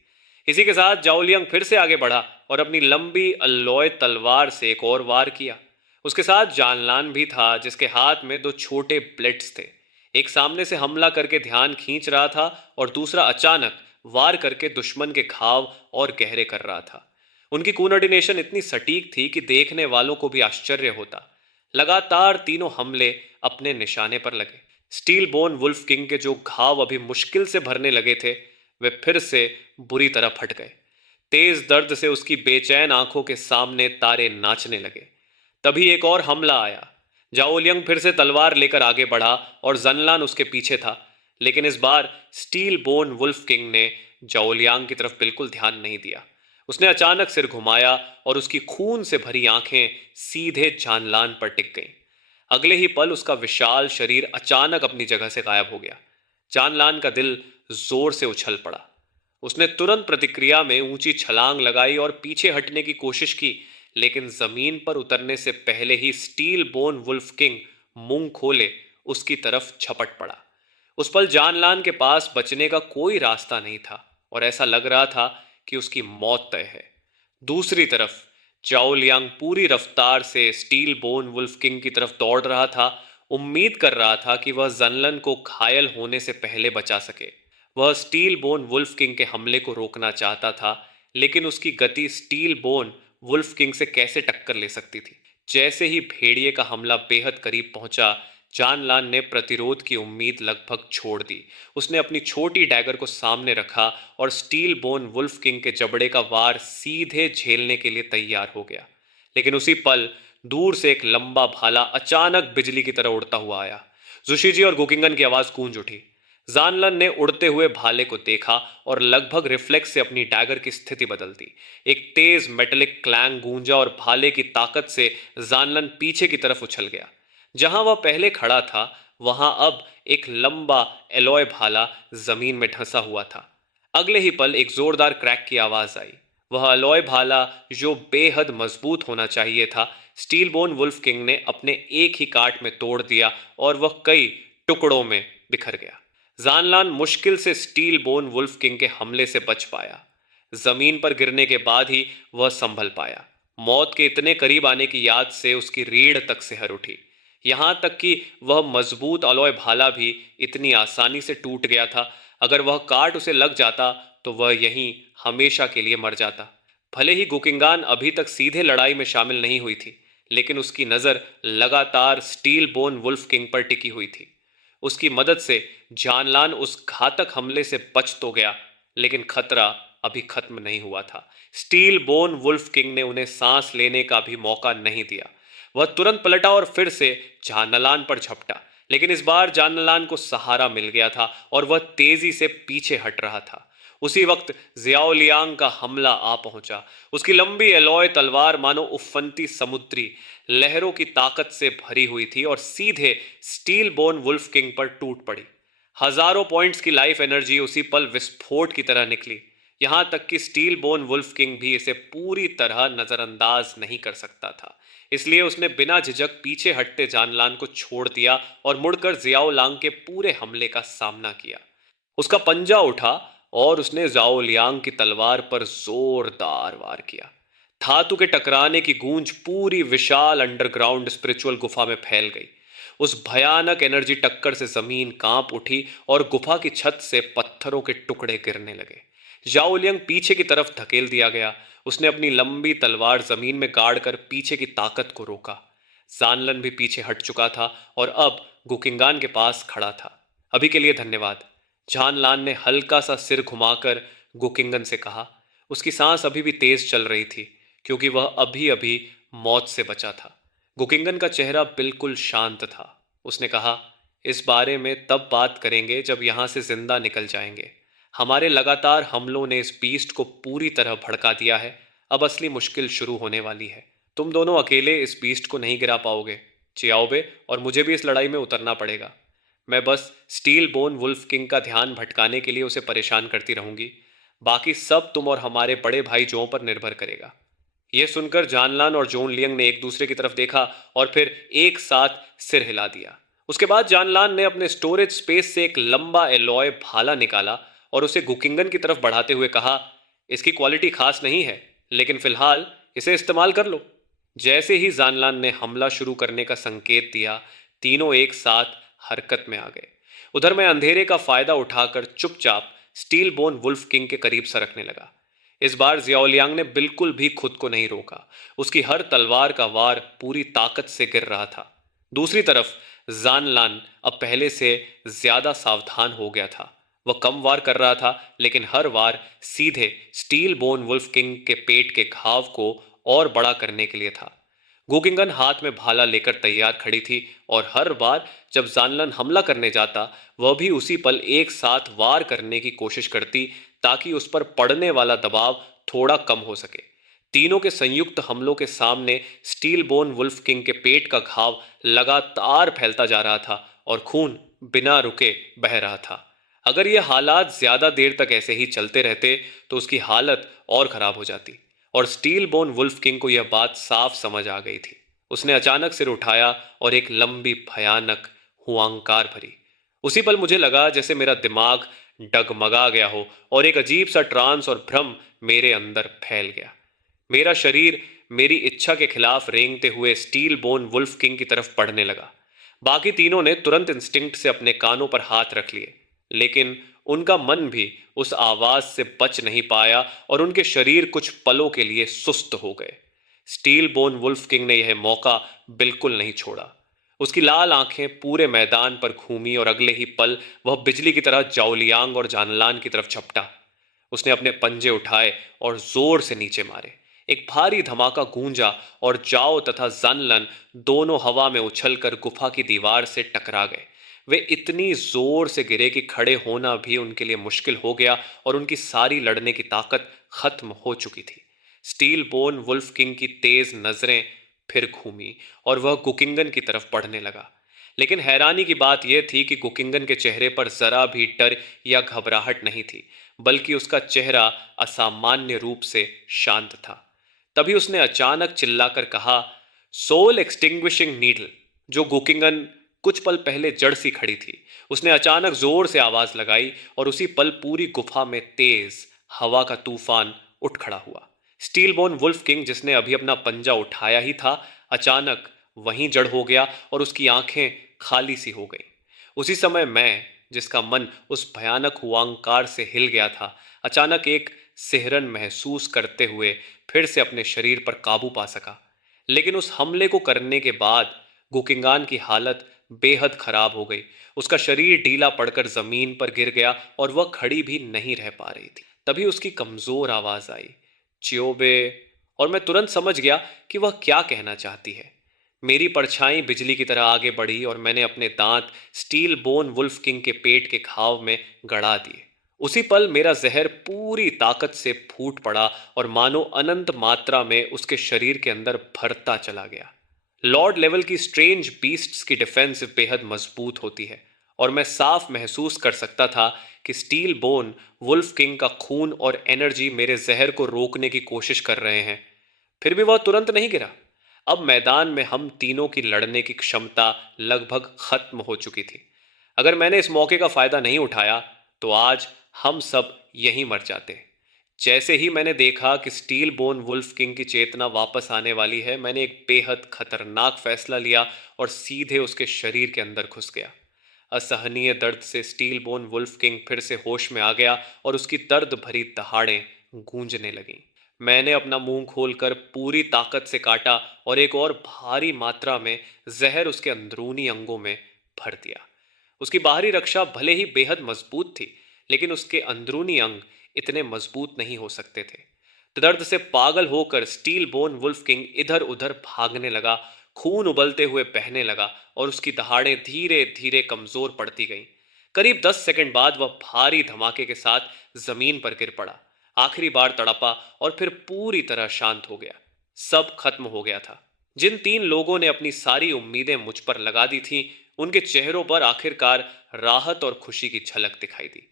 इसी के साथ जाओलियांग फिर से आगे बढ़ा और अपनी लंबी अल्लॉय तलवार से एक और वार किया। उसके साथ जानलान भी था, जिसके हाथ में दो छोटे ब्लेड्स थे। एक सामने से हमला करके ध्यान खींच रहा था और दूसरा अचानक वार करके दुश्मन के घाव और गहरे कर रहा था। उनकी कोऑर्डिनेशन इतनी सटीक थी कि देखने वालों को भी आश्चर्य होता। लगातार तीनों हमले अपने निशाने पर लगे। स्टील बोन वुल्फ किंग के जो घाव अभी मुश्किल से भरने लगे थे, वे फिर से बुरी तरह फट गए। तेज दर्द से उसकी बेचैन आंखों के सामने तारे नाचने लगे। तभी एक और हमला आया। जाओलियंग फिर से तलवार लेकर आगे बढ़ा और जन्लान उसके पीछे था। लेकिन इस बार स्टील बोन वुल्फ किंग ने जाओलियांग की तरफ बिल्कुल ध्यान नहीं दिया। उसने अचानक सिर घुमाया और उसकी खून से भरी आंखें सीधे जानलान पर टिक गईं। अगले ही पल उसका विशाल शरीर अचानक अपनी जगह से गायब हो गया। जानलान का दिल जोर से उछल पड़ा। उसने तुरंत प्रतिक्रिया में ऊंची छलांग लगाई और पीछे हटने की कोशिश की, लेकिन जमीन पर उतरने से पहले ही स्टील बोन वुल्फ किंग मुंह खोले उसकी तरफ झपट पड़ा। उस पल जानलान के पास बचने का कोई रास्ता नहीं था और ऐसा लग रहा था कि उसकी मौत तय है। दूसरी तरफ चाओ लियांग पूरी रफ्तार से स्टील बोन वुल्फ किंग की तरफ दौड़ रहा था। उम्मीद कर रहा था कि वह जन्लन को घायल होने से पहले बचा सके। वह स्टील बोन वुल्फ किंग के हमले को रोकना चाहता था, लेकिन उसकी गति स्टील बोन वुल्फ किंग से कैसे टक्कर ले सकती थी। जैसे ही भेड़िए का हमला बेहद करीब पहुंचा, जानलान ने प्रतिरोध की उम्मीद लगभग छोड़ दी। उसने अपनी छोटी डैगर को सामने रखा और स्टील बोन वुल्फ किंग के जबड़े का वार सीधे झेलने के लिए तैयार हो गया। लेकिन उसी पल दूर से एक लंबा भाला अचानक बिजली की तरह उड़ता हुआ आया। जुशीजी और गुकिंगन की आवाज गूंज उठी। जानलन ने उड़ते हुए भाले को देखा और लगभग रिफ्लेक्स से अपनी डैगर की स्थिति बदल दी। एक तेज मेटेलिक क्लैंग गूंजा और भाले की ताकत से जानलन पीछे की तरफ उछल गया। जहां वह पहले खड़ा था वहां अब एक लंबा एलॉय भाला जमीन में धंसा हुआ था। अगले ही पल एक जोरदार क्रैक की आवाज आई। वह अलॉय भाला, जो बेहद मजबूत होना चाहिए था, स्टील बोन वुल्फ किंग ने अपने एक ही काट में तोड़ दिया और वह कई टुकड़ों में बिखर गया। जानलान मुश्किल से स्टील बोन वुल्फ किंग के हमले से बच पाया। जमीन पर गिरने के बाद ही वह संभल पाया। मौत के इतने करीब आने की याद से उसकी रीढ़ तक सिहर उठी। यहां तक कि वह मजबूत अलॉय भाला भी इतनी आसानी से टूट गया था। अगर वह काट उसे लग जाता तो वह यहीं हमेशा के लिए मर जाता। भले ही गुकिंगान अभी तक सीधे लड़ाई में शामिल नहीं हुई थी, लेकिन उसकी नजर लगातार स्टील बोन वुल्फ किंग पर टिकी हुई थी। उसकी मदद से जानलान उस घातक हमले से बच तो गया, लेकिन खतरा अभी खत्म नहीं हुआ था। स्टील बोन वुल्फ किंग ने उन्हें सांस लेने का भी मौका नहीं दिया। वह तुरंत पलटा और फिर से जानलान पर झपटा, लेकिन इस बार जानलान को सहारा मिल गया था और वह तेजी से पीछे हट रहा था। उसी वक्त जियाओ लियांग का हमला आ पहुंचा। उसकी लंबी एलॉय तलवार मानो उफनती समुद्री लहरों की ताकत से भरी हुई थी और सीधे स्टील बोन वुल्फ किंग पर टूट पड़ी। हजारों पॉइंट्स की लाइफ एनर्जी उसी पल विस्फोट की तरह निकली। यहां तक कि स्टील बोन वुल्फ किंग भी इसे पूरी तरह नजरअंदाज नहीं कर सकता था। इसलिए उसने बिना झिझक पीछे हटते जानलान को छोड़ दिया और मुड़कर जियाओ लांग के पूरे हमले का सामना किया। उसका पंजा उठा और उसने जाओ लियांग की तलवार पर जोरदार वार किया। धातु के टकराने की गूंज पूरी विशाल अंडरग्राउंड स्पिरिचुअल गुफा में फैल गई। उस भयानक एनर्जी टक्कर से जमीन कांप उठी और गुफा की छत से पत्थरों के टुकड़े गिरने लगे। जाओ लियांग पीछे की तरफ धकेल दिया गया। उसने अपनी लंबी तलवार जमीन में गाड़ कर पीछे की ताकत को रोका। जानलन भी पीछे हट चुका था और अब गुकिंगान के पास खड़ा था। अभी के लिए धन्यवाद, जानलान ने हल्का सा सिर घुमाकर गुकिंगन से कहा। उसकी सांस अभी भी तेज चल रही थी क्योंकि वह अभी अभी मौत से बचा था। गुकिंगन का चेहरा बिल्कुल शांत था। उसने कहा, इस बारे में तब बात करेंगे जब यहां से जिंदा निकल जाएंगे। हमारे लगातार हमलों ने इस बीस्ट को पूरी तरह भड़का दिया है। अब असली मुश्किल शुरू होने वाली है। तुम दोनों अकेले इस बीस्ट को नहीं गिरा पाओगे चियाओबे, और मुझे भी इस लड़ाई में उतरना पड़ेगा। मैं बस स्टील बोन वुल्फ किंग का ध्यान भटकाने के लिए उसे परेशान करती रहूंगी। बाकी सब तुम और हमारे बड़े भाई जो पर निर्भर करेगा। यह सुनकर जानलान और जोन लियंग ने एक दूसरे की तरफ देखा और फिर एक साथ सिर हिला दिया। उसके बाद जानलान ने अपने स्टोरेज स्पेस से एक लंबा एलॉय भाला निकाला और उसे गुकिंगन की तरफ बढ़ाते हुए कहा, इसकी क्वालिटी खास नहीं है, लेकिन फिलहाल इसे इस्तेमाल कर लो। जैसे ही जानलान ने हमला शुरू करने का संकेत दिया, तीनों एक साथ हरकत में आ गए। उधर मैं अंधेरे का फायदा उठाकर चुपचाप स्टील बोन वुल्फ किंग के करीब सरकने लगा। इस बार जियाओलियांग ने बिल्कुल भी खुद को नहीं रोका। उसकी हर तलवार का वार पूरी ताकत से गिर रहा था। दूसरी तरफ जानलान अब पहले से ज्यादा सावधान हो गया था। वह कम वार कर रहा था, लेकिन हर वार सीधे स्टील बोन वुल्फ किंग के पेट के घाव को और बड़ा करने के लिए था। गुकिंगन हाथ में भाला लेकर तैयार खड़ी थी और हर बार जब जानलन हमला करने जाता, वह भी उसी पल एक साथ वार करने की कोशिश करती ताकि उस पर पड़ने वाला दबाव थोड़ा कम हो सके। तीनों के संयुक्त हमलों के सामने स्टील बोन वुल्फ किंग के पेट का घाव लगातार फैलता जा रहा था और खून बिना रुके बह रहा था। अगर यह हालात ज्यादा देर तक ऐसे ही चलते रहते तो उसकी हालत और खराब हो जाती, और स्टील बोन वुल्फ किंग को यह बात साफ समझ आ गई थी। उसने अचानक सिर उठाया और एक लंबी भयानक हुआंकार भरी। उसी पल मुझे लगा जैसे मेरा दिमाग डगमगा गया हो और एक अजीब सा ट्रांस और भ्रम मेरे अंदर फैल गया। मेरा शरीर मेरी इच्छा के खिलाफ रेंगते हुए स्टील बोन वुल्फ किंग की तरफ बढ़ने लगा। बाकी तीनों ने तुरंत इंस्टिंक्ट से अपने कानों पर हाथ रख लिए, लेकिन उनका मन भी उस आवाज से बच नहीं पाया और उनके शरीर कुछ पलों के लिए सुस्त हो गए। स्टील बोन वुल्फ किंग ने यह मौका बिल्कुल नहीं छोड़ा। उसकी लाल आंखें पूरे मैदान पर घूमी और अगले ही पल वह बिजली की तरह जाओलियांग और जानलान की तरफ झपटा। उसने अपने पंजे उठाए और जोर से नीचे मारे। एक भारी धमाका गूंजा और जाओ तथा जानलन दोनों हवा में उछलकर गुफा की दीवार से टकरा गए। वे इतनी जोर से गिरे कि खड़े होना भी उनके लिए मुश्किल हो गया और उनकी सारी लड़ने की ताकत खत्म हो चुकी थी। स्टील बोन वुल्फ किंग की तेज नजरें फिर घूमी और वह गुकिंगन की तरफ बढ़ने लगा। लेकिन हैरानी की बात यह थी कि गुकिंगन के चेहरे पर जरा भी डर या घबराहट नहीं थी, बल्कि उसका चेहरा असामान्य रूप से शांत था। तभी उसने अचानक चिल्लाकर कहा, सोल एक्सटिंग्विशिंग नीडल। जो गुकिंगन कुछ पल पहले जड़ सी खड़ी थी, उसने अचानक जोर से आवाज लगाई और उसी पल पूरी गुफा में तेज हवा का तूफान उठ खड़ा हुआ। स्टील बोन वुल्फ किंग, जिसने अभी अपना पंजा उठाया ही था, अचानक वहीं जड़ हो गया और उसकी आंखें खाली सी हो गई। उसी समय मैं, जिसका मन उस भयानक हुआंकार से हिल गया था, अचानक एक सिहरन महसूस करते हुए फिर से अपने शरीर पर काबू पा सका। लेकिन उस हमले को करने के बाद गुकिंगान की हालत बेहद खराब हो गई। उसका शरीर ढीला पड़कर जमीन पर गिर गया और वह खड़ी भी नहीं रह पा रही थी। तभी उसकी कमजोर आवाज आई, चियोबे, और मैं तुरंत समझ गया कि वह क्या कहना चाहती है। मेरी परछाई बिजली की तरह आगे बढ़ी और मैंने अपने दांत स्टील बोन वुल्फ किंग के पेट के घाव में गड़ा दिए। उसी पल मेरा जहर पूरी ताकत से फूट पड़ा और मानो अनंत मात्रा में उसके शरीर के अंदर भरता चला गया। लॉर्ड लेवल की स्ट्रेंज बीस्ट्स की डिफेंस बेहद मजबूत होती है और मैं साफ महसूस कर सकता था कि स्टील बोन वुल्फ किंग का खून और एनर्जी मेरे जहर को रोकने की कोशिश कर रहे हैं। फिर भी वह तुरंत नहीं गिरा। अब मैदान में हम तीनों की लड़ने की क्षमता लगभग खत्म हो चुकी थी। अगर मैंने इस मौके का फायदा नहीं उठाया तो आज हम सब यहीं मर जाते। जैसे ही मैंने देखा कि स्टील बोन वुल्फ किंग की चेतना वापस आने वाली है, मैंने एक बेहद खतरनाक फैसला लिया और सीधे उसके शरीर के अंदर घुस गया। असहनीय दर्द से स्टील बोन वुल्फ किंग फिर से होश में आ गया और उसकी दर्द भरी दहाड़ें गूंजने लगीं। मैंने अपना मुंह खोलकर पूरी ताकत से काटा और एक और भारी मात्रा में जहर उसके अंदरूनी अंगों में भर दिया। उसकी बाहरी रक्षा भले ही बेहद मजबूत थी, लेकिन उसके अंदरूनी अंग इतने मजबूत नहीं हो सकते थे। दर्द से पागल होकर स्टील बोन वुल्फ किंग इधर उधर भागने लगा, खून उबलते हुए बहने लगा और उसकी दहाड़ें धीरे धीरे कमजोर पड़ती गईं। करीब 10 सेकंड बाद वह भारी धमाके के साथ जमीन पर गिर पड़ा, आखिरी बार तड़पा और फिर पूरी तरह शांत हो गया। सब खत्म हो गया था। जिन 3 लोगों ने अपनी सारी उम्मीदें मुझ पर लगा दी थीं, उनके चेहरों पर आखिरकार राहत और खुशी की झलक दिखाई दी।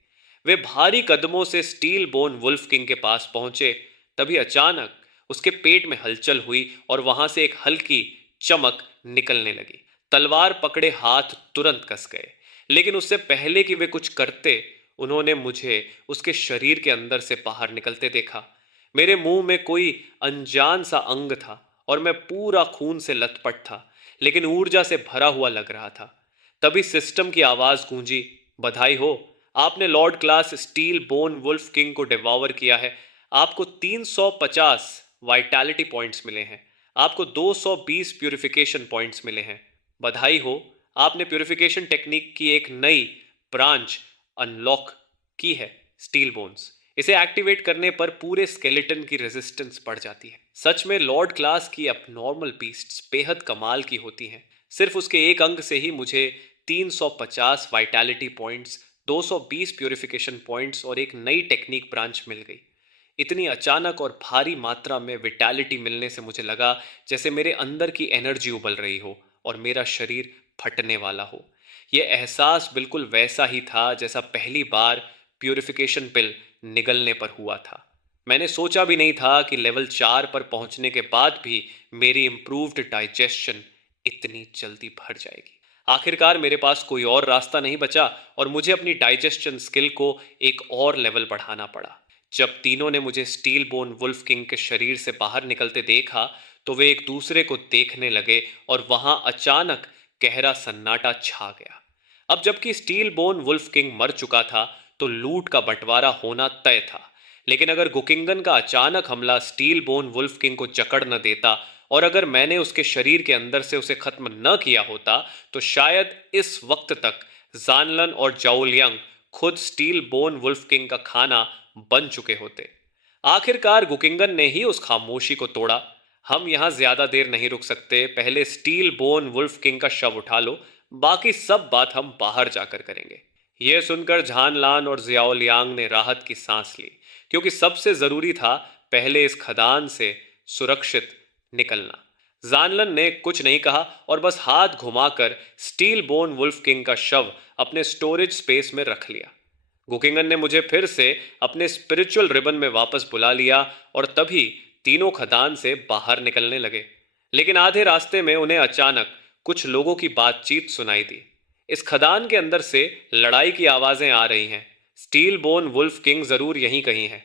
वे भारी कदमों से स्टील बोन वुल्फ किंग के पास पहुंचे। तभी अचानक उसके पेट में हलचल हुई और वहां से एक हल्की चमक निकलने लगी। तलवार पकड़े हाथ तुरंत कस गए, लेकिन उससे पहले कि वे कुछ करते, उन्होंने मुझे उसके शरीर के अंदर से बाहर निकलते देखा। मेरे मुंह में कोई अनजान सा अंग था और मैं पूरा खून से लथपथ था, लेकिन ऊर्जा से भरा हुआ लग रहा था। तभी सिस्टम की आवाज गूंजी, बधाई हो, आपने lord class steel bone wolf king को डिवॉर किया है। आपको 350 वाइटैलिटी पॉइंट्स मिले हैं। आपको 220 प्यूरिफिकेशन पॉइंट्स मिले हैं। बधाई हो, आपने प्यूरिफिकेशन टेक्निक की एक नई ब्रांच अनलॉक की है, स्टील बोन्स। इसे एक्टिवेट करने पर पूरे स्केलेटन की रेजिस्टेंस बढ़ जाती है। सच में लॉर्ड क्लास की अपनॉर्मल बीस्ट्स बेहद कमाल की होती हैं। सिर्फ उसके एक अंग से ही मुझे 350 वाइटैलिटी पॉइंट्स, 220 प्यूरिफिकेशन पॉइंट्स और एक नई टेक्निक ब्रांच मिल गई। इतनी अचानक और भारी मात्रा में विटैलिटी मिलने से मुझे लगा जैसे मेरे अंदर की एनर्जी उबल रही हो और मेरा शरीर फटने वाला हो। यह एहसास बिल्कुल वैसा ही था जैसा पहली बार प्यूरिफिकेशन पिल निगलने पर हुआ था। मैंने सोचा भी नहीं था कि लेवल 4 पर पहुंचने के बाद भी मेरी इंप्रूव्ड डाइजेशन इतनी जल्दी बढ़ जाएगी। आखिरकार मेरे पास कोई और रास्ता नहीं बचा और मुझे अपनी डाइजेशन स्किल को एक और लेवल बढ़ाना पड़ा। जब तीनों ने मुझे स्टील बोन वुल्फ किंग के शरीर से बाहर निकलते देखा तो वे एक दूसरे को देखने लगे और वहां अचानक गहरा सन्नाटा छा गया। अब जबकि स्टील बोन वुल्फ किंग मर चुका था तो लूट का बंटवारा होना तय था। लेकिन अगर गुकिंगन का अचानक हमला स्टील बोन वुल्फ किंग को जकड़ न देता और अगर मैंने उसके शरीर के अंदर से उसे खत्म न किया होता तो शायद इस वक्त तक जानलन और जाओलियांग खुद स्टील बोन वुल्फ किंग का खाना बन चुके होते। आखिरकार गुकिंगन ने ही उस खामोशी को तोड़ा। हम यहां ज्यादा देर नहीं रुक सकते, पहले स्टील बोन वुल्फ किंग का शव उठा लो, बाकी सब बात हम बाहर जाकर करेंगे। यह सुनकर झानलान और जियाओलियांग ने राहत की सांस ली, क्योंकि सबसे जरूरी था पहले इस खदान से सुरक्षित निकलना। जानलन ने कुछ नहीं कहा और बस हाथ घुमाकर स्टील बोन वुल्फ किंग का शव अपने स्टोरेज स्पेस में रख लिया। गुकिंगन ने मुझे फिर से अपने स्पिरिचुअल रिबन में वापस बुला लिया और तभी तीनों खदान से बाहर निकलने लगे। लेकिन आधे रास्ते में उन्हें अचानक कुछ लोगों की बातचीत सुनाई दी। इस खदान के अंदर से लड़ाई की आवाजें आ रही हैं। स्टील बोन वुल्फ किंग जरूर यहीं कहीं है।